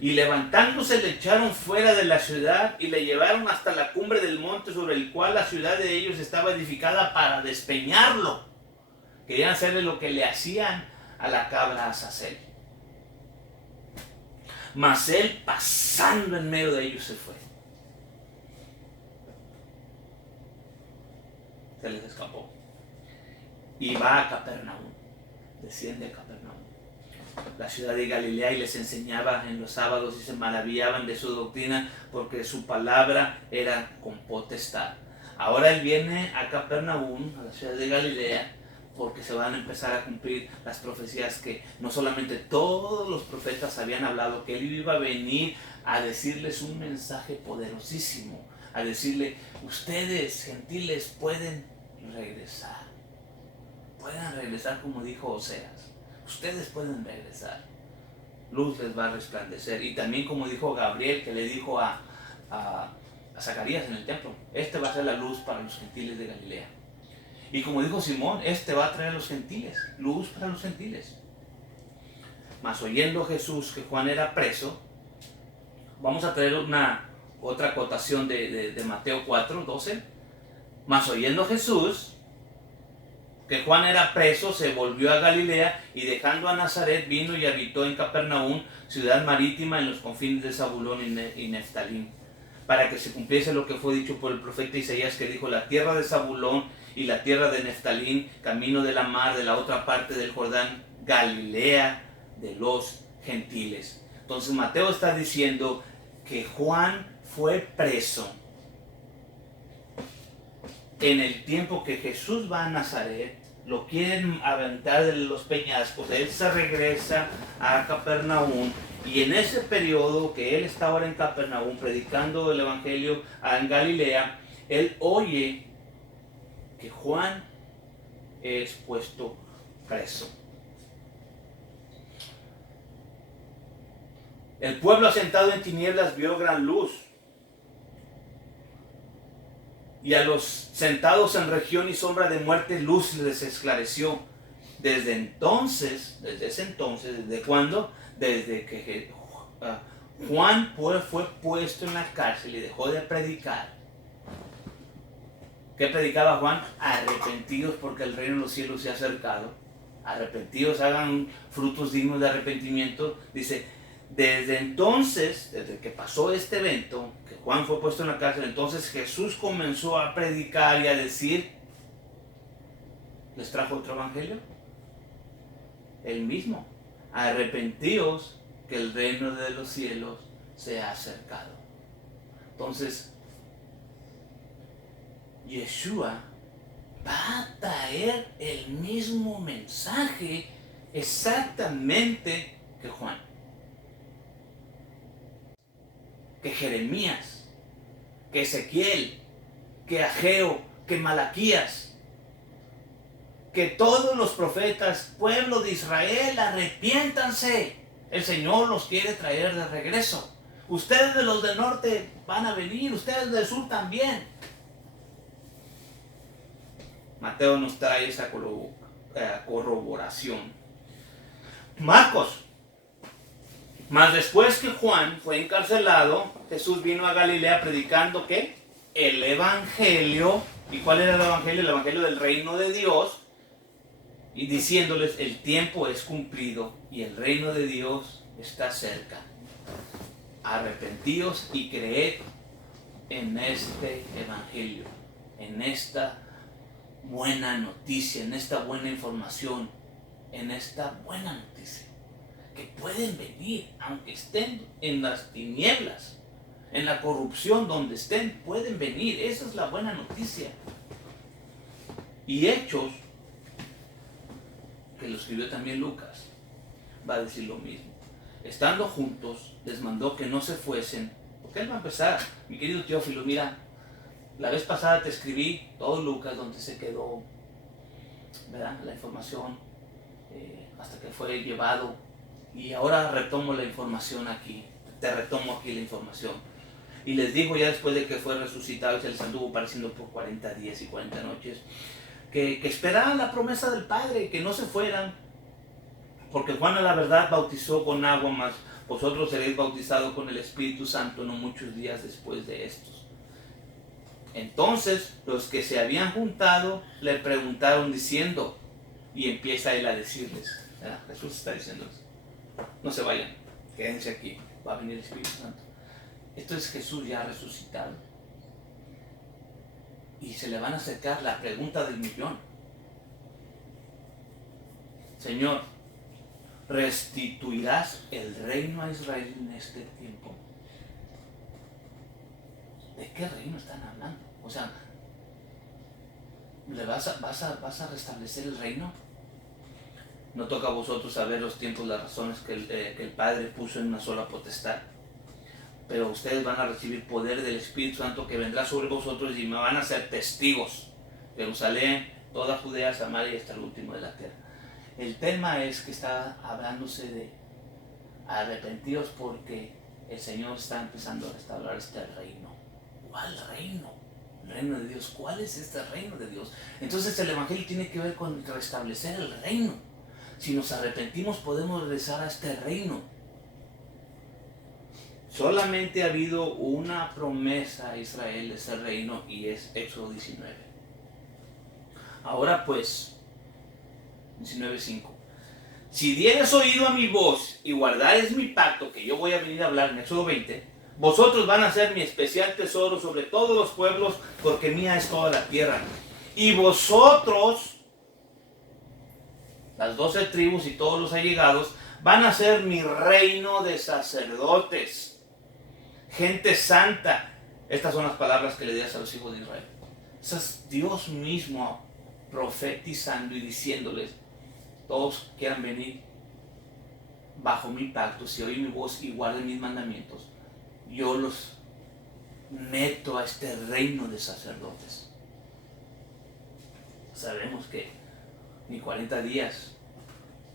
Y levantándose le echaron fuera de la ciudad y le llevaron hasta la cumbre del monte sobre el cual la ciudad de ellos estaba edificada para despeñarlo. Querían hacerle lo que le hacían a la cabra Azazel. Mas él, pasando en medio de ellos, se fue. Se les escapó. Y va a Capernaum. Desciende a Capernaum, la ciudad de Galilea, y les enseñaba en los sábados y se maravillaban de su doctrina porque su palabra era con potestad. Ahora él viene a Capernaum, a la ciudad de Galilea, porque se van a empezar a cumplir las profecías que no solamente todos los profetas habían hablado, que él iba a venir a decirles un mensaje poderosísimo, a decirle: ustedes gentiles pueden regresar como dijo Oseas, ustedes pueden regresar, luz les va a resplandecer. Y también como dijo Gabriel, que le dijo a Zacarías en el templo: este va a ser la luz para los gentiles de Galilea. Y como dijo Simón, este va a traer a los gentiles, luz para los gentiles. Mas oyendo Jesús que Juan era preso, vamos a traer otra acotación de Mateo 4, 12. Mas oyendo Jesús que Juan era preso, se volvió a Galilea, y dejando a Nazaret vino y habitó en Capernaum, ciudad marítima en los confines de Zabulón y Neftalí, para que se cumpliese lo que fue dicho por el profeta Isaías, que dijo: la tierra de Zabulón y la tierra de Neftalí, camino de la mar, de la otra parte del Jordán, Galilea de los gentiles. Entonces Mateo está diciendo que Juan fue preso en el tiempo que Jesús va a Nazaret, lo quieren aventar de los peñascos, él se regresa a Capernaum, y en ese periodo que él está ahora en Capernaum predicando el evangelio en Galilea, él oye que Juan es puesto preso. El pueblo asentado en tinieblas vio gran luz, y a los sentados en región y sombra de muerte, luz les esclareció. ¿Desde ese entonces, desde cuándo? Desde que Juan fue puesto en la cárcel y dejó de predicar. ¿Qué predicaba Juan? Arrepentidos porque el reino de los cielos se ha acercado. Arrepentidos, hagan frutos dignos de arrepentimiento. Dice: desde entonces, desde que pasó este evento, que Juan fue puesto en la cárcel, entonces Jesús comenzó a predicar y a decir, ¿les trajo otro evangelio? El mismo: arrepentíos que el reino de los cielos se ha acercado. Entonces, Yeshua va a traer el mismo mensaje exactamente que Juan, que Jeremías, que Ezequiel, que Ageo, que Malaquías, que todos los profetas: pueblo de Israel, arrepiéntanse, el Señor los quiere traer de regreso. Ustedes de los del norte van a venir, ustedes del sur también. Mateo nos trae esa corroboración. Marcos: mas después que Juan fue encarcelado, Jesús vino a Galilea predicando ¿qué? El evangelio. ¿Y cuál era el evangelio? El evangelio del reino de Dios. Y diciéndoles: el tiempo es cumplido y el reino de Dios está cerca. Arrepentíos y creed en este evangelio, en esta buena noticia, en esta buena información, en esta buena noticia. Que pueden venir, aunque estén en las tinieblas, en la corrupción, donde estén, pueden venir. Esa es la buena noticia. Y Hechos, que lo escribió también Lucas, va a decir lo mismo. Estando juntos, les mandó que no se fuesen, porque él va a empezar. Mi querido Teófilo, mira, la vez pasada te escribí todo Lucas, donde se quedó, ¿verdad?, la información, hasta que fue llevado. Y ahora retomo la información aquí, te retomo aquí la información. Y les dijo ya después de que fue resucitado y se les anduvo pareciendo por 40 días y 40 noches, que esperaran la promesa del Padre, que no se fueran. Porque Juan a la verdad bautizó con agua, mas vosotros seréis bautizados con el Espíritu Santo no muchos días después de estos. Entonces los que se habían juntado le preguntaron diciendo, y empieza él a decirles, ¿verdad? Jesús está diciéndoles, no se vayan, quédense aquí, va a venir el Espíritu Santo. Esto es Jesús ya resucitado. Y se le van a acercar la pregunta del millón. Señor, ¿restituirás el reino a Israel en este tiempo? ¿De qué reino están hablando? O sea, ¿le vas a restablecer el reino? No toca a vosotros saber los tiempos, las razones que el Padre puso en una sola potestad. Pero ustedes van a recibir poder del Espíritu Santo que vendrá sobre vosotros y me van a ser testigos. Jerusalén, toda Judea, Samaria y hasta el último de la tierra. El tema es que está hablándose de arrepentidos porque el Señor está empezando a restaurar este reino. ¿Cuál reino? El reino de Dios. ¿Cuál es este reino de Dios? Entonces el Evangelio tiene que ver con restablecer el reino. Si nos arrepentimos podemos regresar a este reino. Solamente ha habido una promesa a Israel de ese reino y es Éxodo 19. Ahora pues, 19:5. Si dieres oído a mi voz y guardares mi pacto, que yo voy a venir a hablar en Éxodo 20, vosotros van a ser mi especial tesoro sobre todos los pueblos, porque mía es toda la tierra. Y vosotros, las 12 tribus y todos los allegados, van a ser mi reino de sacerdotes. Gente santa. Estas son las palabras que le di a los hijos de Israel. Es Dios mismo profetizando y diciéndoles, todos quieran venir bajo mi pacto, si oyen mi voz y guarden mis mandamientos, yo los meto a este reino de sacerdotes. Sabemos que ni 40 días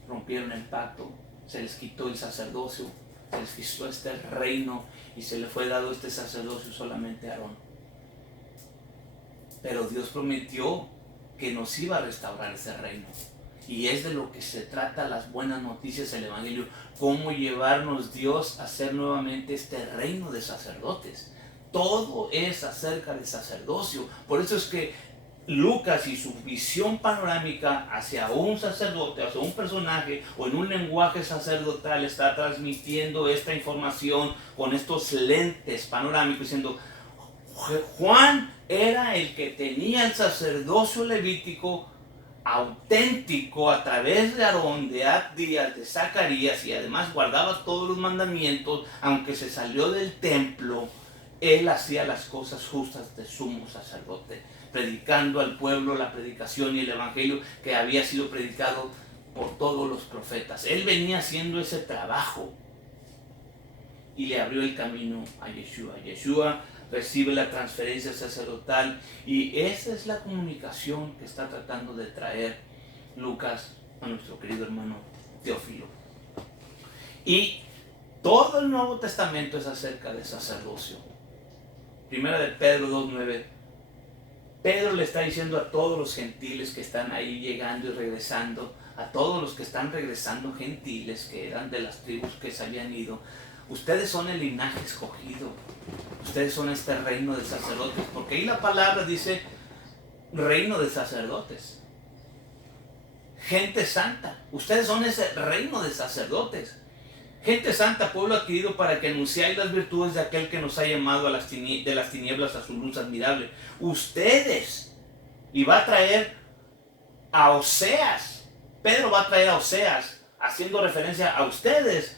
rompieron el pacto, se les quitó el sacerdocio, se les quitó este reino y se le fue dado este sacerdocio solamente a Aarón. Pero Dios prometió que nos iba a restaurar ese reino. Y es de lo que se trata las buenas noticias del Evangelio, cómo llevarnos Dios a ser nuevamente este reino de sacerdotes. Todo es acerca del sacerdocio. Por eso es que Lucas y su visión panorámica hacia un sacerdote, hacia un personaje o en un lenguaje sacerdotal está transmitiendo esta información con estos lentes panorámicos diciendo, Juan era el que tenía el sacerdocio levítico auténtico a través de Aarón, de Abdías, de Zacarías, y además guardaba todos los mandamientos. Aunque se salió del templo, él hacía las cosas justas de sumo sacerdote, predicando al pueblo la predicación y el evangelio que había sido predicado por todos los profetas. Él venía haciendo ese trabajo y le abrió el camino a Yeshua. Yeshua recibe la transferencia sacerdotal y esa es la comunicación que está tratando de traer Lucas a nuestro querido hermano Teófilo. Y todo el Nuevo Testamento es acerca del sacerdocio. Primera de Pedro 2:9. Pedro le está diciendo a todos los gentiles que están ahí llegando y regresando, a todos los que están regresando gentiles que eran de las tribus que se habían ido, ustedes son el linaje escogido, ustedes son este reino de sacerdotes, porque ahí la palabra dice reino de sacerdotes, gente santa, ustedes son ese reino de sacerdotes, gente santa, pueblo adquirido para que anunciáis las virtudes de aquel que nos ha llamado de las tinieblas a su luz admirable. Ustedes, y va a traer a Oseas, Pedro va a traer a Oseas, haciendo referencia a ustedes,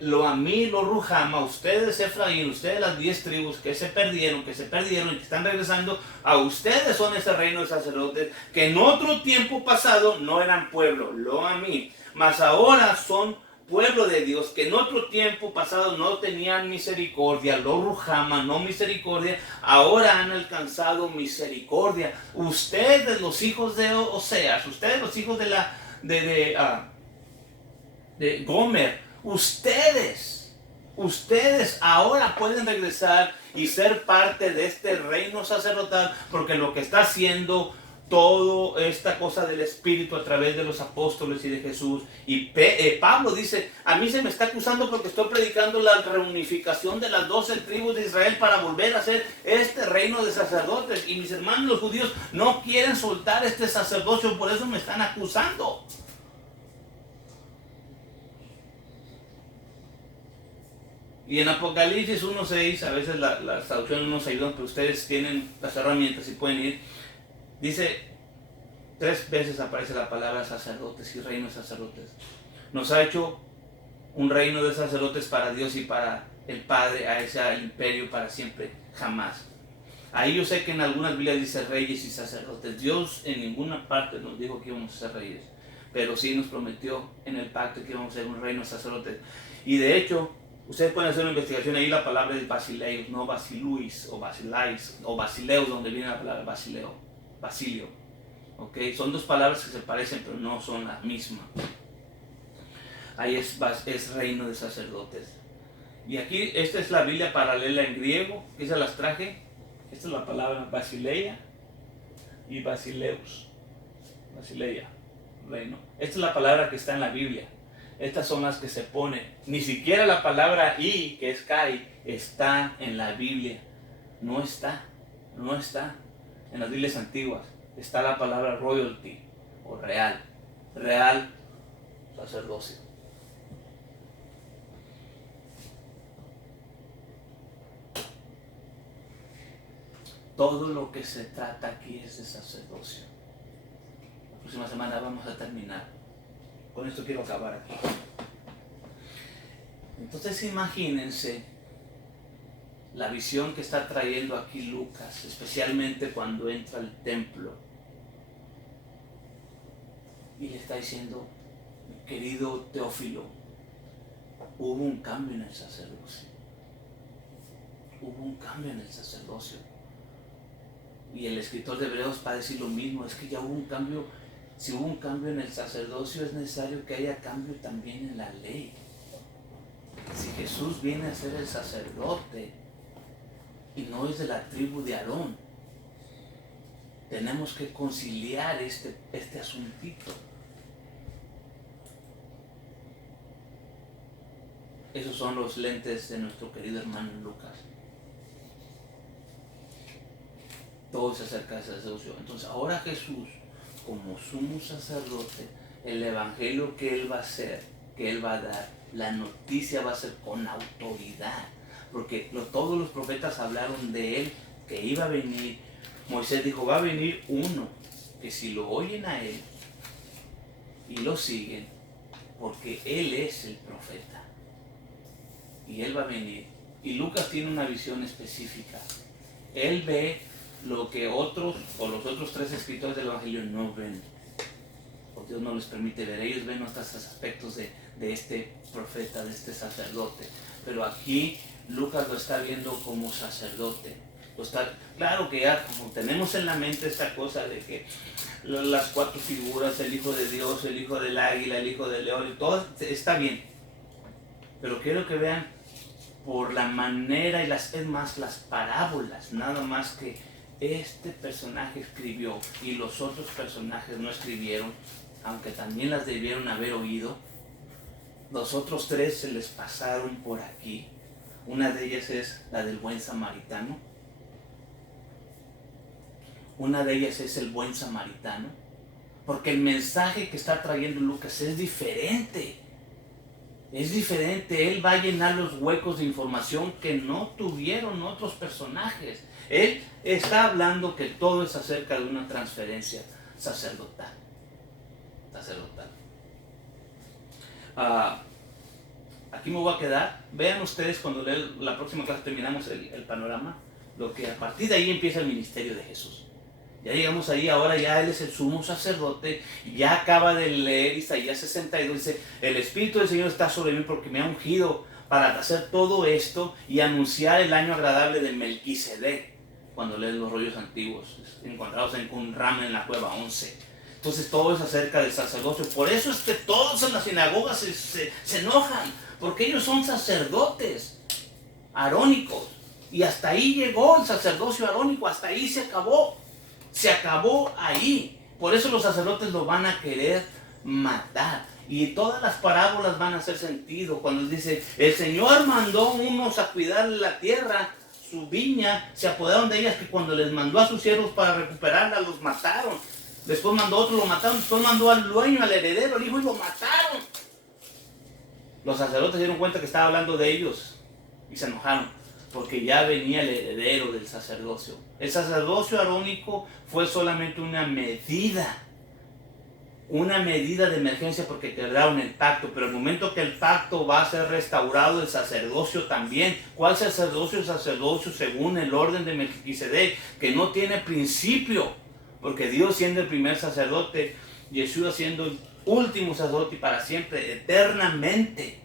lo Amí, lo Ruhama, ustedes Efraín, ustedes las 10 tribus que se perdieron y que están regresando, a ustedes son ese reino de sacerdotes que en otro tiempo pasado no eran pueblo, lo Amí, mas ahora son pueblo de Dios, que en otro tiempo pasado no tenían misericordia, lo Ruhama, no misericordia, ahora han alcanzado misericordia. Ustedes los hijos de Oseas, ustedes los hijos de Gomer, ustedes ahora pueden regresar y ser parte de este reino sacerdotal, porque lo que está haciendo toda esta cosa del Espíritu a través de los apóstoles y de Jesús. Y Pablo dice, a mí se me está acusando porque estoy predicando la reunificación de las 12 tribus de Israel para volver a hacer este reino de sacerdotes. Y mis hermanos los judíos no quieren soltar este sacerdocio, por eso me están acusando. Y en Apocalipsis 1.6, a veces las traducciones no nos ayudan, pero ustedes tienen las herramientas y pueden ir. Dice, 3 veces aparece la palabra sacerdotes y reino de sacerdotes. Nos ha hecho un reino de sacerdotes para Dios y para el Padre, a ese imperio para siempre, jamás. Ahí yo sé que en algunas Biblias dice reyes y sacerdotes. Dios en ninguna parte nos dijo que íbamos a ser reyes, pero sí nos prometió en el pacto que íbamos a ser un reino de sacerdotes. Y de hecho, ustedes pueden hacer una investigación, ahí la palabra es basileus, no basiluis o basilais o basileus, donde viene la palabra basilio. ¿Okay? Son 2 palabras que se parecen, pero no son las mismas. Ahí es reino de sacerdotes. Y aquí, esta es la Biblia paralela en griego, que se las traje. Esta es la palabra basileia y basileus. Basileia, reino. Esta es la palabra que está en la Biblia. Estas son las que se ponen. Ni siquiera la palabra I, que es kai, está en la Biblia. No está en las Biblias antiguas. Está la palabra royalty o real sacerdocio. Todo lo que se trata aquí es de sacerdocio. La próxima semana vamos a terminar. Con esto quiero acabar aquí. Entonces imagínense la visión que está trayendo aquí Lucas, especialmente cuando entra al templo y le está diciendo, querido Teófilo, hubo un cambio en el sacerdocio. Hubo un cambio en el sacerdocio. Y el escritor de Hebreos va a decir lo mismo, es que ya hubo un cambio. Si hubo un cambio en el sacerdocio, es necesario que haya cambio también en la ley. Si Jesús viene a ser el sacerdote y no es de la tribu de Aarón, tenemos que conciliar este asuntito. Esos son los lentes de nuestro querido hermano Lucas. Todo se acerca del sacerdocio. Entonces ahora Jesús, como sumo sacerdote, el evangelio que Él va a hacer, que Él va a dar, la noticia va a ser con autoridad. Porque todos los profetas hablaron de Él, que iba a venir. Moisés dijo, va a venir uno, que si lo oyen a Él y lo siguen, porque Él es el profeta. Y Él va a venir. Y Lucas tiene una visión específica. Él ve lo que otros o los otros 3 escritores del Evangelio no ven. Porque Dios no les permite ver. Ellos ven otros aspectos de este profeta, de este sacerdote. Pero aquí Lucas lo está viendo como sacerdote. Claro que ya como tenemos en la mente esta cosa de que las 4 figuras, el Hijo de Dios, el Hijo del Águila, el Hijo del León, y todo está bien. Pero quiero que vean por la manera y las parábolas, nada más que este personaje escribió y los otros personajes no escribieron, aunque también las debieron haber oído. Los otros 3 se les pasaron por aquí. Una de ellas es la del buen samaritano. Una de ellas es el buen samaritano. Porque el mensaje que está trayendo Lucas es diferente. Es diferente. Él va a llenar los huecos de información que no tuvieron otros personajes. Él está hablando que todo es acerca de una transferencia sacerdotal. Aquí me voy a quedar. Vean ustedes cuando la próxima clase terminamos el panorama, lo que a partir de ahí empieza el ministerio de Jesús. Ya llegamos ahí, ahora ya Él es el sumo sacerdote, ya acaba de leer Isaías 62, dice, el Espíritu del Señor está sobre mí porque me ha ungido para hacer todo esto y anunciar el año agradable de Melquisedec. Cuando lees los rollos antiguos, encontrados en Qumran en la cueva 11. Entonces todo es acerca del sacerdocio. Por eso es que todos en las sinagogas se enojan, porque ellos son sacerdotes arónicos. Y hasta ahí llegó el sacerdocio arónico, hasta ahí se acabó. Se acabó ahí. Por eso los sacerdotes lo van a querer matar. Y todas las parábolas van a hacer sentido. Cuando dice, el Señor mandó unos a cuidar la tierra, su viña, se apoderaron de ellas, que cuando les mandó a sus siervos para recuperarla, los mataron. Después mandó a otros, lo mataron. Después mandó al dueño, al heredero, al hijo, y lo mataron. Los sacerdotes se dieron cuenta que estaba hablando de ellos y se enojaron, porque ya venía el heredero del sacerdocio. El sacerdocio arónico fue solamente una medida de emergencia, porque quebraron el pacto, pero el momento que el pacto va a ser restaurado, el sacerdocio también. ¿Cuál sacerdocio? El sacerdocio según el orden de Melquisedec, que no tiene principio, porque Dios siendo el primer sacerdote, Yeshua siendo el último sacerdote y para siempre, eternamente.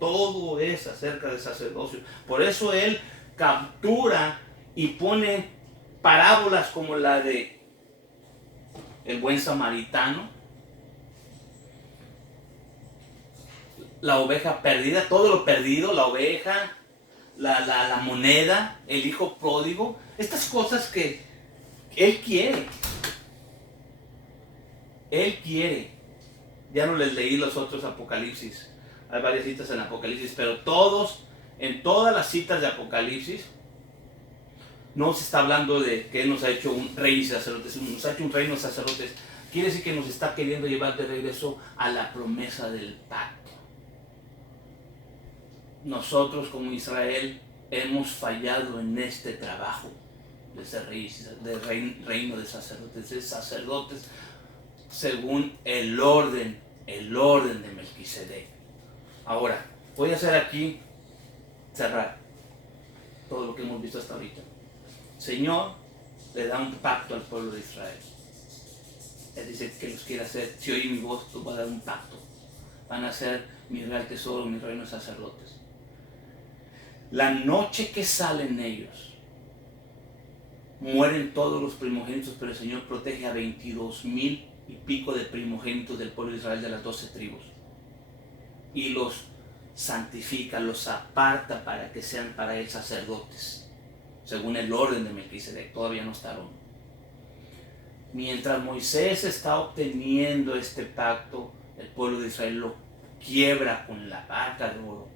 Todo es acerca del sacerdocio. Por eso Él captura y pone parábolas como la de el buen samaritano, la oveja perdida, todo lo perdido, la oveja, la moneda, el hijo pródigo, estas cosas que Él quiere. Él quiere. Ya no les leí los otros Apocalipsis. Hay varias citas en Apocalipsis, pero en todas las citas de Apocalipsis, no se está hablando de que Él nos ha hecho un rey y sacerdotes, nos ha hecho un reino de sacerdotes. Quiere decir que nos está queriendo llevar de regreso a la promesa del pacto. Nosotros como Israel hemos fallado en este trabajo de ser reino de sacerdotes según el orden de Melquisedec. Ahora, voy a hacer aquí, cerrar todo lo que hemos visto hasta ahorita. Señor le da un pacto al pueblo de Israel. Él dice que los quiere hacer. Si oyen mi voz, tú vas a dar un pacto. Van a ser mi real tesoro, mi reino de sacerdotes. La noche que salen ellos, mueren todos los primogénitos, pero el Señor protege a 22,000 y pico de primogénitos del pueblo de Israel, de las 12 tribus. Y los santifica, los aparta para que sean para Él sacerdotes, según el orden de Melquisedec. Todavía no está Aarón. Mientras Moisés está obteniendo este pacto, el pueblo de Israel lo quiebra con la vaca de oro.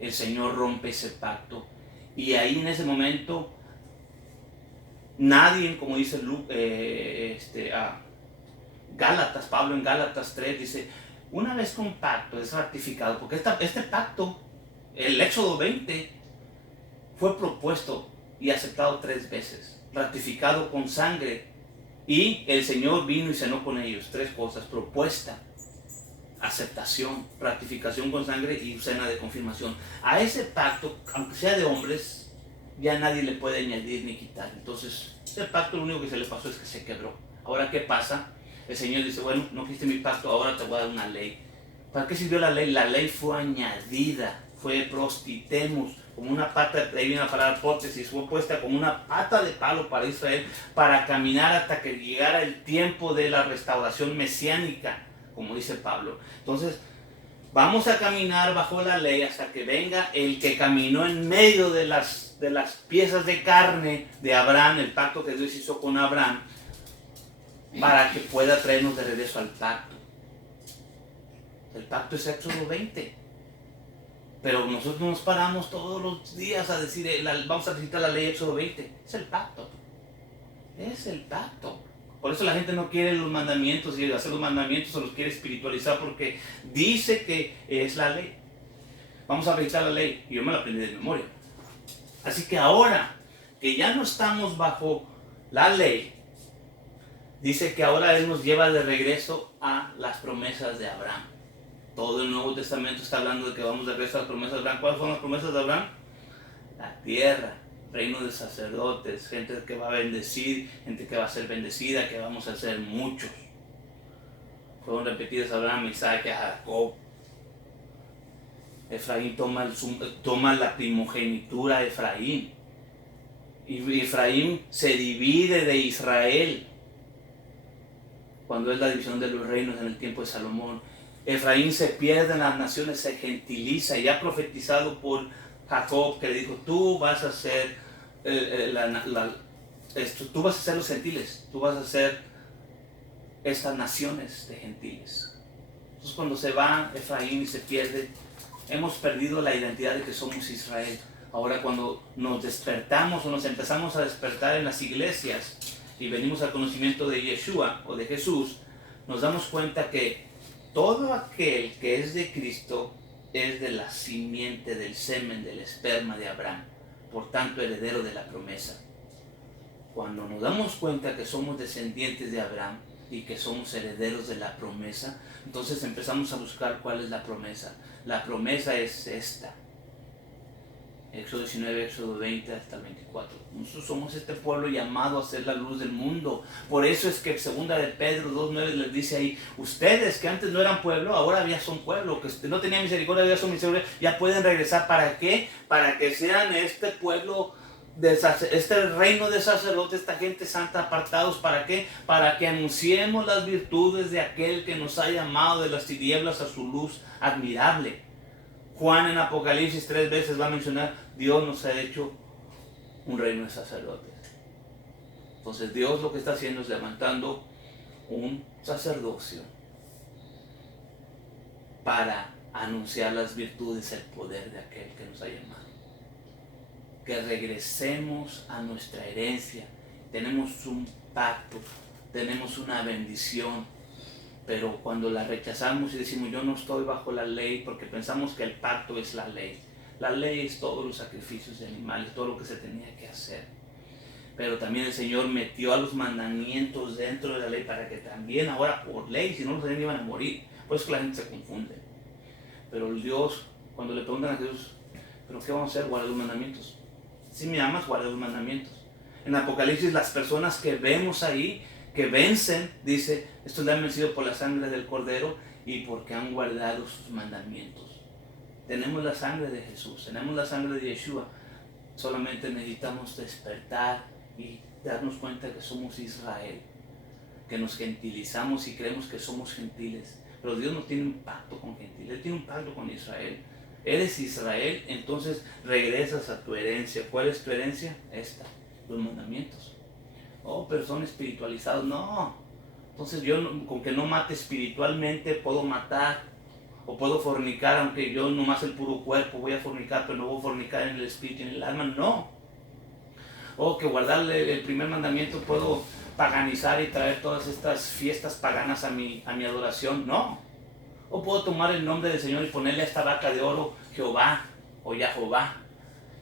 El Señor rompe ese pacto. Y ahí en ese momento, nadie, como dice Gálatas, Pablo en Gálatas 3 dice, una vez que un pacto es ratificado, porque este pacto, el Éxodo 20, fue propuesto y aceptado 3 veces, ratificado con sangre, y el Señor vino y cenó con ellos. 3 cosas: propuesta, aceptación, ratificación con sangre y cena de confirmación. A ese pacto, aunque sea de hombres, ya nadie le puede añadir ni quitar. Entonces, ese pacto, lo único que se le pasó es que se quebró. Ahora, ¿qué pasa? El Señor dice, bueno, no quisiste mi pacto, ahora te voy a dar una ley. ¿Para qué sirvió la ley? La ley fue añadida, fue prostitemos, como una pata, de ahí viene la palabra prótesis, fue puesta como una pata de palo para Israel, para caminar hasta que llegara el tiempo de la restauración mesiánica, como dice Pablo. Entonces, vamos a caminar bajo la ley hasta que venga el que caminó en medio de las piezas de carne de Abraham, el pacto que Dios hizo con Abraham, para que pueda traernos de regreso al pacto. El pacto es Éxodo 20. Pero nosotros nos paramos todos los días a decir, vamos a recitar la ley Éxodo 20. Es el pacto. Es el pacto. Por eso la gente no quiere los mandamientos y hacer los mandamientos, o los quiere espiritualizar, porque dice que es la ley. Vamos a recitar la ley. Y yo me la aprendí de memoria. Así que ahora que ya no estamos bajo la ley, dice que ahora Él nos lleva de regreso a las promesas de Abraham. Todo el Nuevo Testamento está hablando de que vamos de regreso a las promesas de Abraham. ¿Cuáles son las promesas de Abraham? La tierra, reino de sacerdotes, gente que va a bendecir, gente que va a ser bendecida, que vamos a ser muchos. Fueron repetidas a Abraham, Isaac y a Jacob. Efraín toma la primogenitura de Efraín. Y Efraín se divide de Israel cuando es la división de los reinos en el tiempo de Salomón. Efraín se pierde en las naciones, se gentiliza, ya profetizado por Jacob, que le dijo, tú vas a ser tú vas a ser los gentiles, tú vas a ser estas naciones de gentiles. Entonces cuando se va Efraín y se pierde, hemos perdido la identidad de que somos Israel. Ahora cuando nos despertamos o nos empezamos a despertar en las iglesias y venimos al conocimiento de Yeshua o de Jesús, nos damos cuenta que todo aquel que es de Cristo es de la simiente, del semen, del esperma de Abraham, por tanto heredero de la promesa. Cuando nos damos cuenta que somos descendientes de Abraham y que somos herederos de la promesa, entonces empezamos a buscar cuál es la promesa. La promesa es esta. Éxodo 19, Éxodo 20 hasta el 24. Nosotros somos este pueblo llamado a ser la luz del mundo. Por eso es que segunda de Pedro 2:9 les dice ahí, ustedes que antes no eran pueblo, ahora ya son pueblo, que no tenían misericordia, ya son misericordia, ya pueden regresar. ¿Para qué? Para que sean este pueblo, este reino de sacerdotes, esta gente santa apartados. ¿Para qué? Para que anunciemos las virtudes de aquel que nos ha llamado de las tinieblas a su luz admirable. Juan en Apocalipsis 3 veces va a mencionar, Dios nos ha hecho un reino de sacerdotes. Entonces Dios lo que está haciendo es levantando un sacerdocio para anunciar las virtudes, el poder de aquel que nos ha llamado. Que regresemos a nuestra herencia. Tenemos un pacto, tenemos una bendición. Pero cuando la rechazamos y decimos yo no estoy bajo la ley porque pensamos que el pacto es la ley. La ley es todos los sacrificios de animales, todo lo que se tenía que hacer. Pero también el Señor metió a los mandamientos dentro de la ley para que también ahora por ley, si no los tenían iban a morir. Por eso que la gente se confunde. Pero Dios, cuando le preguntan a Jesús, ¿pero qué vamos a hacer? Guardar los mandamientos. Si me amas, guarda los mandamientos. En Apocalipsis las personas que vemos ahí, que vencen, dice, estos le han vencido por la sangre del Cordero y porque han guardado sus mandamientos. Tenemos la sangre de Jesús, tenemos la sangre de Yeshua. Solamente necesitamos despertar y darnos cuenta que somos Israel, que nos gentilizamos y creemos que somos gentiles. Pero Dios no tiene un pacto con gentiles, Él tiene un pacto con Israel. Eres Israel, entonces regresas a tu herencia. ¿Cuál es tu herencia? Esta, los mandamientos. Oh, pero son espiritualizados. No. Entonces yo con que no mate espiritualmente puedo matar. O puedo fornicar, aunque yo nomás el puro cuerpo voy a fornicar, pero no voy a fornicar en el espíritu y en el alma. No. O que guardarle el primer mandamiento puedo paganizar y traer todas estas fiestas paganas a mi adoración. No. O puedo tomar el nombre del Señor y ponerle a esta vaca de oro Jehová o Yahová.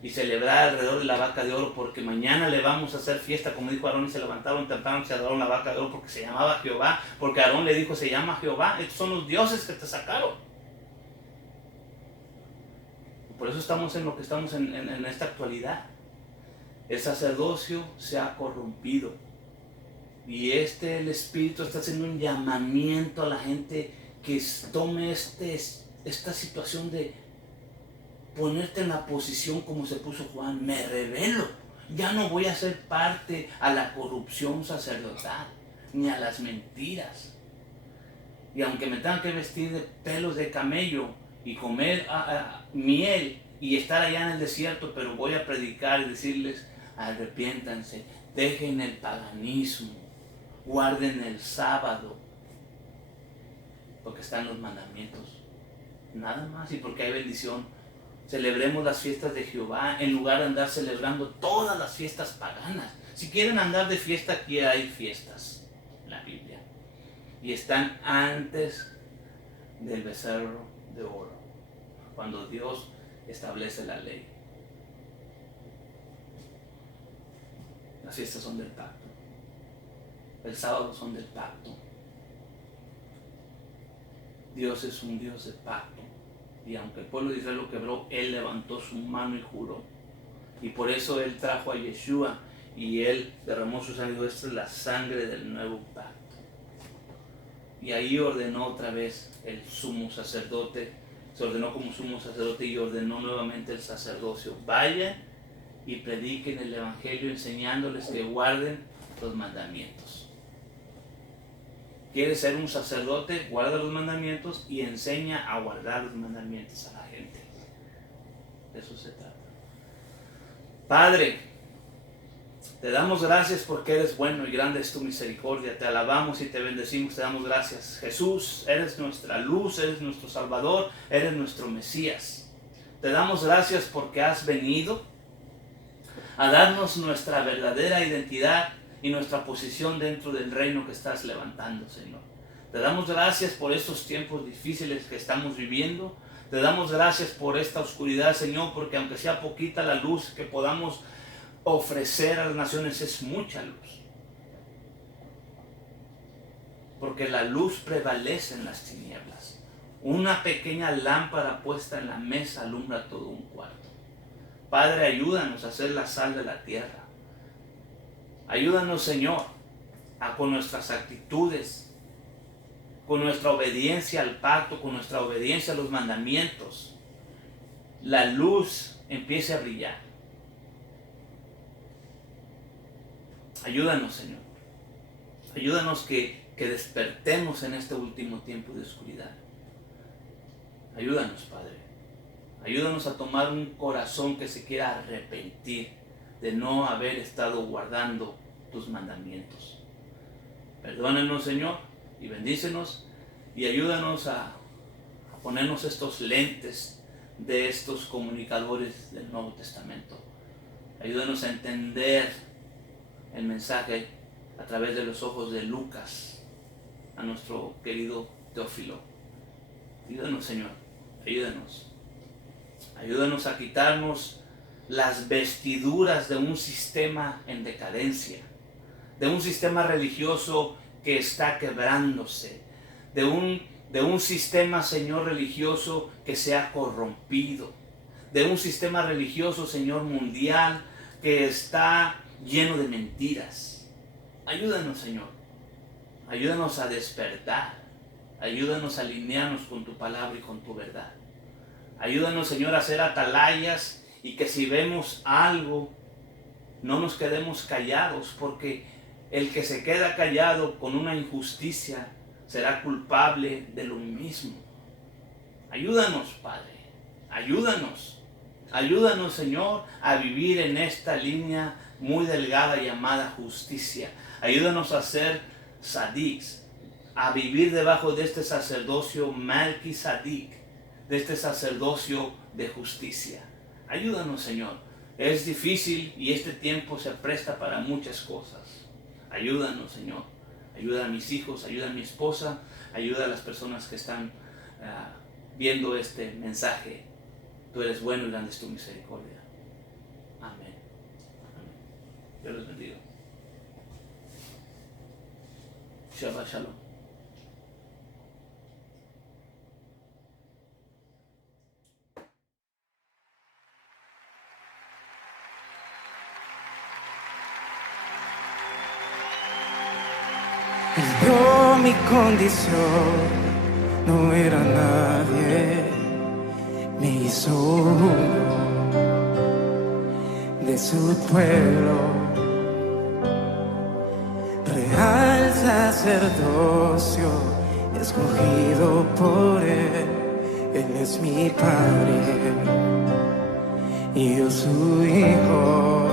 Y celebrar alrededor de la vaca de oro porque mañana le vamos a hacer fiesta, como dijo Aarón, y se levantaron temprano y se adoraron la vaca de oro porque se llamaba Jehová, porque Aarón le dijo se llama Jehová, estos son los dioses que te sacaron. Por eso estamos en lo que estamos en esta actualidad. El sacerdocio se ha corrompido y el Espíritu está haciendo un llamamiento a la gente que tome esta situación de ponerte en la posición como se puso Juan. Me rebelo, ya no voy a ser parte a la corrupción sacerdotal ni a las mentiras, y aunque me tengan que vestir de pelos de camello y comer miel y estar allá en el desierto, pero voy a predicar y decirles arrepiéntanse, dejen el paganismo, guarden el sábado, porque están los mandamientos, nada más, y porque hay bendición. Celebremos las fiestas de Jehová en lugar de andar celebrando todas las fiestas paganas. Si quieren andar de fiesta, aquí hay fiestas en la Biblia. Y están antes del becerro de oro, cuando Dios establece la ley. Las fiestas son del pacto. El sábado son del pacto. Dios es un Dios de pacto. Y aunque el pueblo de Israel lo quebró, Él levantó su mano y juró. Y por eso Él trajo a Yeshua y Él derramó su sangre. Esta es la sangre del nuevo pacto. Y ahí ordenó otra vez el sumo sacerdote. Se ordenó como sumo sacerdote y ordenó nuevamente el sacerdocio. Vayan y prediquen el evangelio enseñándoles que guarden los mandamientos. ¿Quieres ser un sacerdote? Guarda los mandamientos y enseña a guardar los mandamientos a la gente. De eso se trata. Padre, Te damos gracias porque eres bueno y grande es tu misericordia. Te alabamos y te bendecimos, te damos gracias. Jesús, eres nuestra luz, eres nuestro Salvador, eres nuestro Mesías. Te damos gracias porque has venido a darnos nuestra verdadera identidad y nuestra posición dentro del reino que estás levantando, Señor. Te damos gracias por estos tiempos difíciles que estamos viviendo. Te damos gracias por esta oscuridad, Señor, porque aunque sea poquita la luz que podamos ofrecer a las naciones, es mucha luz. Porque la luz prevalece en las tinieblas. Una pequeña lámpara puesta en la mesa alumbra todo un cuarto. Padre, ayúdanos a ser la sal de la tierra. Ayúdanos, Señor, con nuestras actitudes, con nuestra obediencia al pacto, con nuestra obediencia a los mandamientos, la luz empiece a brillar. Ayúdanos, Señor. Ayúdanos que despertemos en este último tiempo de oscuridad. Ayúdanos, Padre. Ayúdanos a tomar un corazón que se quiera arrepentir de no haber estado guardando tus mandamientos. Perdónanos, Señor, y bendícenos y ayúdanos a ponernos estos lentes de estos comunicadores del Nuevo Testamento. Ayúdanos a entender el mensaje a través de los ojos de Lucas, a nuestro querido Teófilo. Ayúdanos, Señor, ayúdanos. Ayúdanos a quitarnos las vestiduras de un sistema en decadencia, de un sistema religioso que está quebrándose, de un sistema, Señor, religioso que se ha corrompido, de un sistema religioso, Señor, mundial que está lleno de mentiras. Ayúdanos, Señor. Ayúdanos a despertar. Ayúdanos a alinearnos con tu palabra y con tu verdad. Ayúdanos, Señor, a ser atalayas y que si vemos algo, no nos quedemos callados, porque el que se queda callado con una injusticia será culpable de lo mismo. Ayúdanos, Padre. Ayúdanos. Ayúdanos, Señor, a vivir en esta línea muy delgada llamada justicia. Ayúdanos a ser sadiks, a vivir debajo de este sacerdocio Melquisedec, de este sacerdocio de justicia. Ayúdanos, Señor. Es difícil y este tiempo se presta para muchas cosas. Ayúdanos, Señor. Ayuda a mis hijos, ayuda a mi esposa, ayuda a las personas que están viendo este mensaje. Tú eres bueno y grande es tu misericordia. Amén. Amén. Dios los bendiga. Shabbat Shalom. Él vio mi condición, no era nadie, me hizo uno de su pueblo, real sacerdocio, escogido por él es mi Padre y yo su Hijo.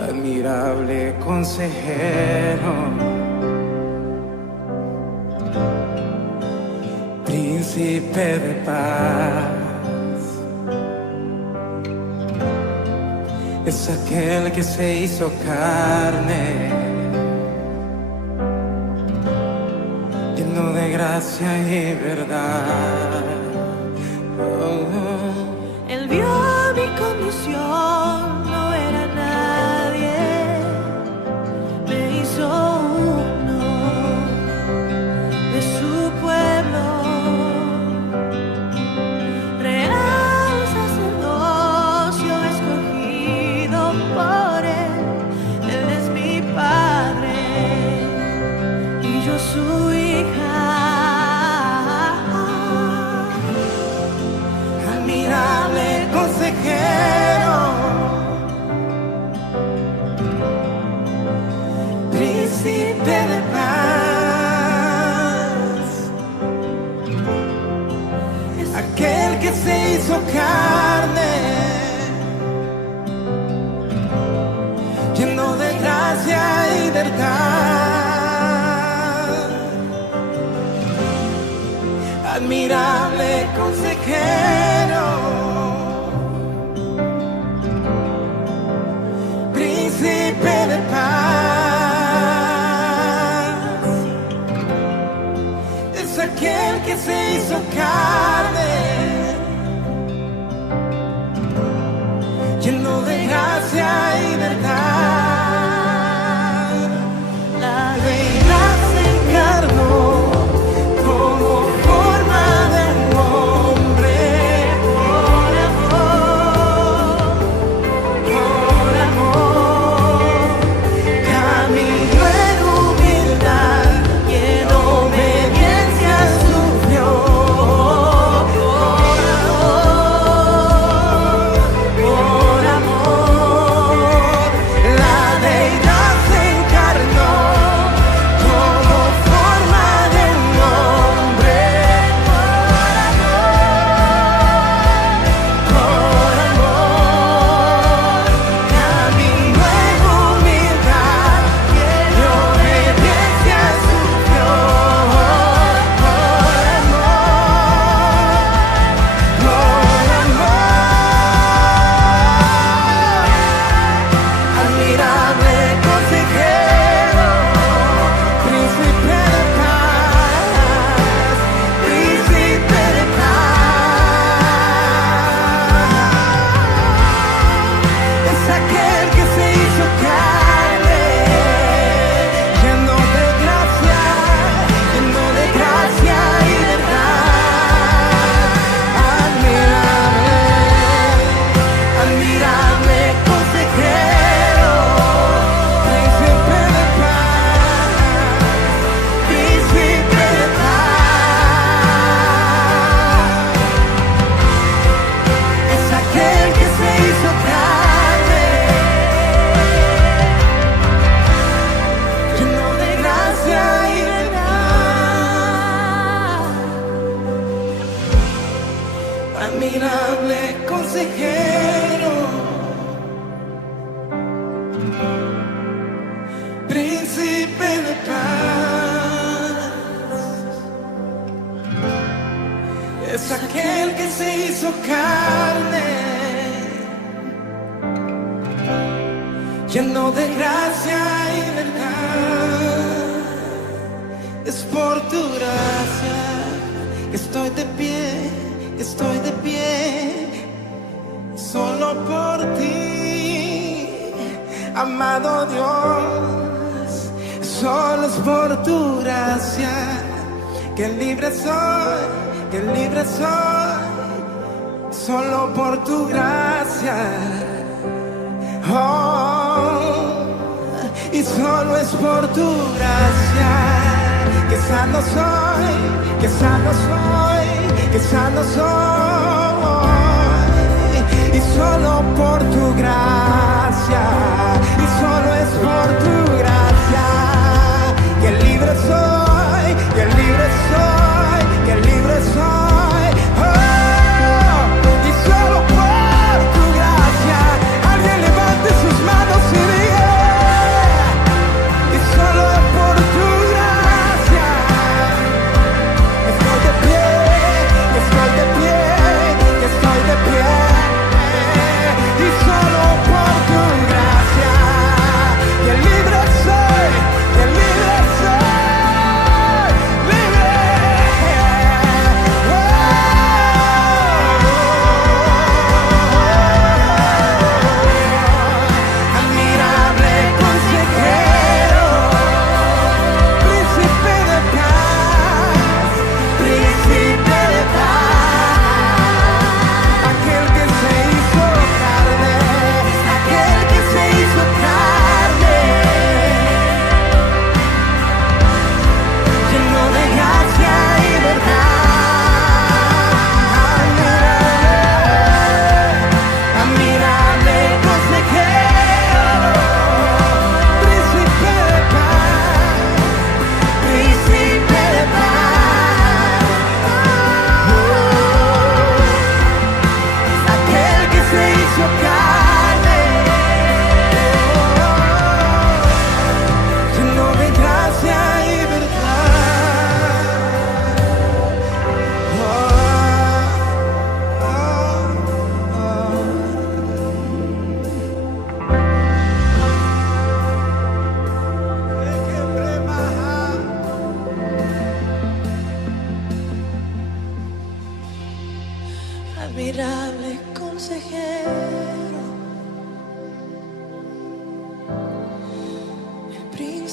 Admirable consejero, príncipe de paz, es aquel que se hizo carne, lleno de gracia y verdad. Él vio mi condición, no era nadie, me hizo uno de su pueblo, real sacerdocio escogido por él es mi Padre y yo su hija. Admirable consejero, príncipe de paz, aquel que se hizo carne, admirable consejero, príncipe de paz, es aquel que se hizo carne, lleno de gracia y verdad. La deidad se encarnó como forma de hombre, por amor, caminó en humildad y en obediencia sufrió, por amor, la deidad se encarnó como forma de hombre, por amor, caminó en humildad y en obediencia sufrió, por amor, admirable consejero, príncipe de paz, príncipe de paz, es aquel que se hizo carne, lleno de gracia y verdad. Admirable consejero, príncipe de paz, príncipe de paz, es aquel que se hizo carne, lleno de gracia y verdad. Admirable consejero, príncipe de paz, es aquel que se hizo carne, lleno de gracia y verdad. Es por tu gracia que estoy de pie, que estoy de pie, solo por ti, amado Dios. Solo es por tu gracia que libre soy, que libre soy, solo por tu gracia. Oh, y solo es por tu gracia que sano soy, que sano soy, que sano soy. Y solo por tu gracia, y solo es por tu gracia que libre soy, que libre soy, que libre soy. Oh, y solo por tu gracia, alguien levante sus manos y diga, y solo por tu gracia estoy de pie, estoy de pie, estoy de pie. Y solo por tu gracia que libre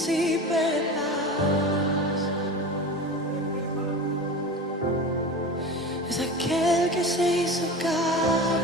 príncipe de paz. Es aquel que se hizo carne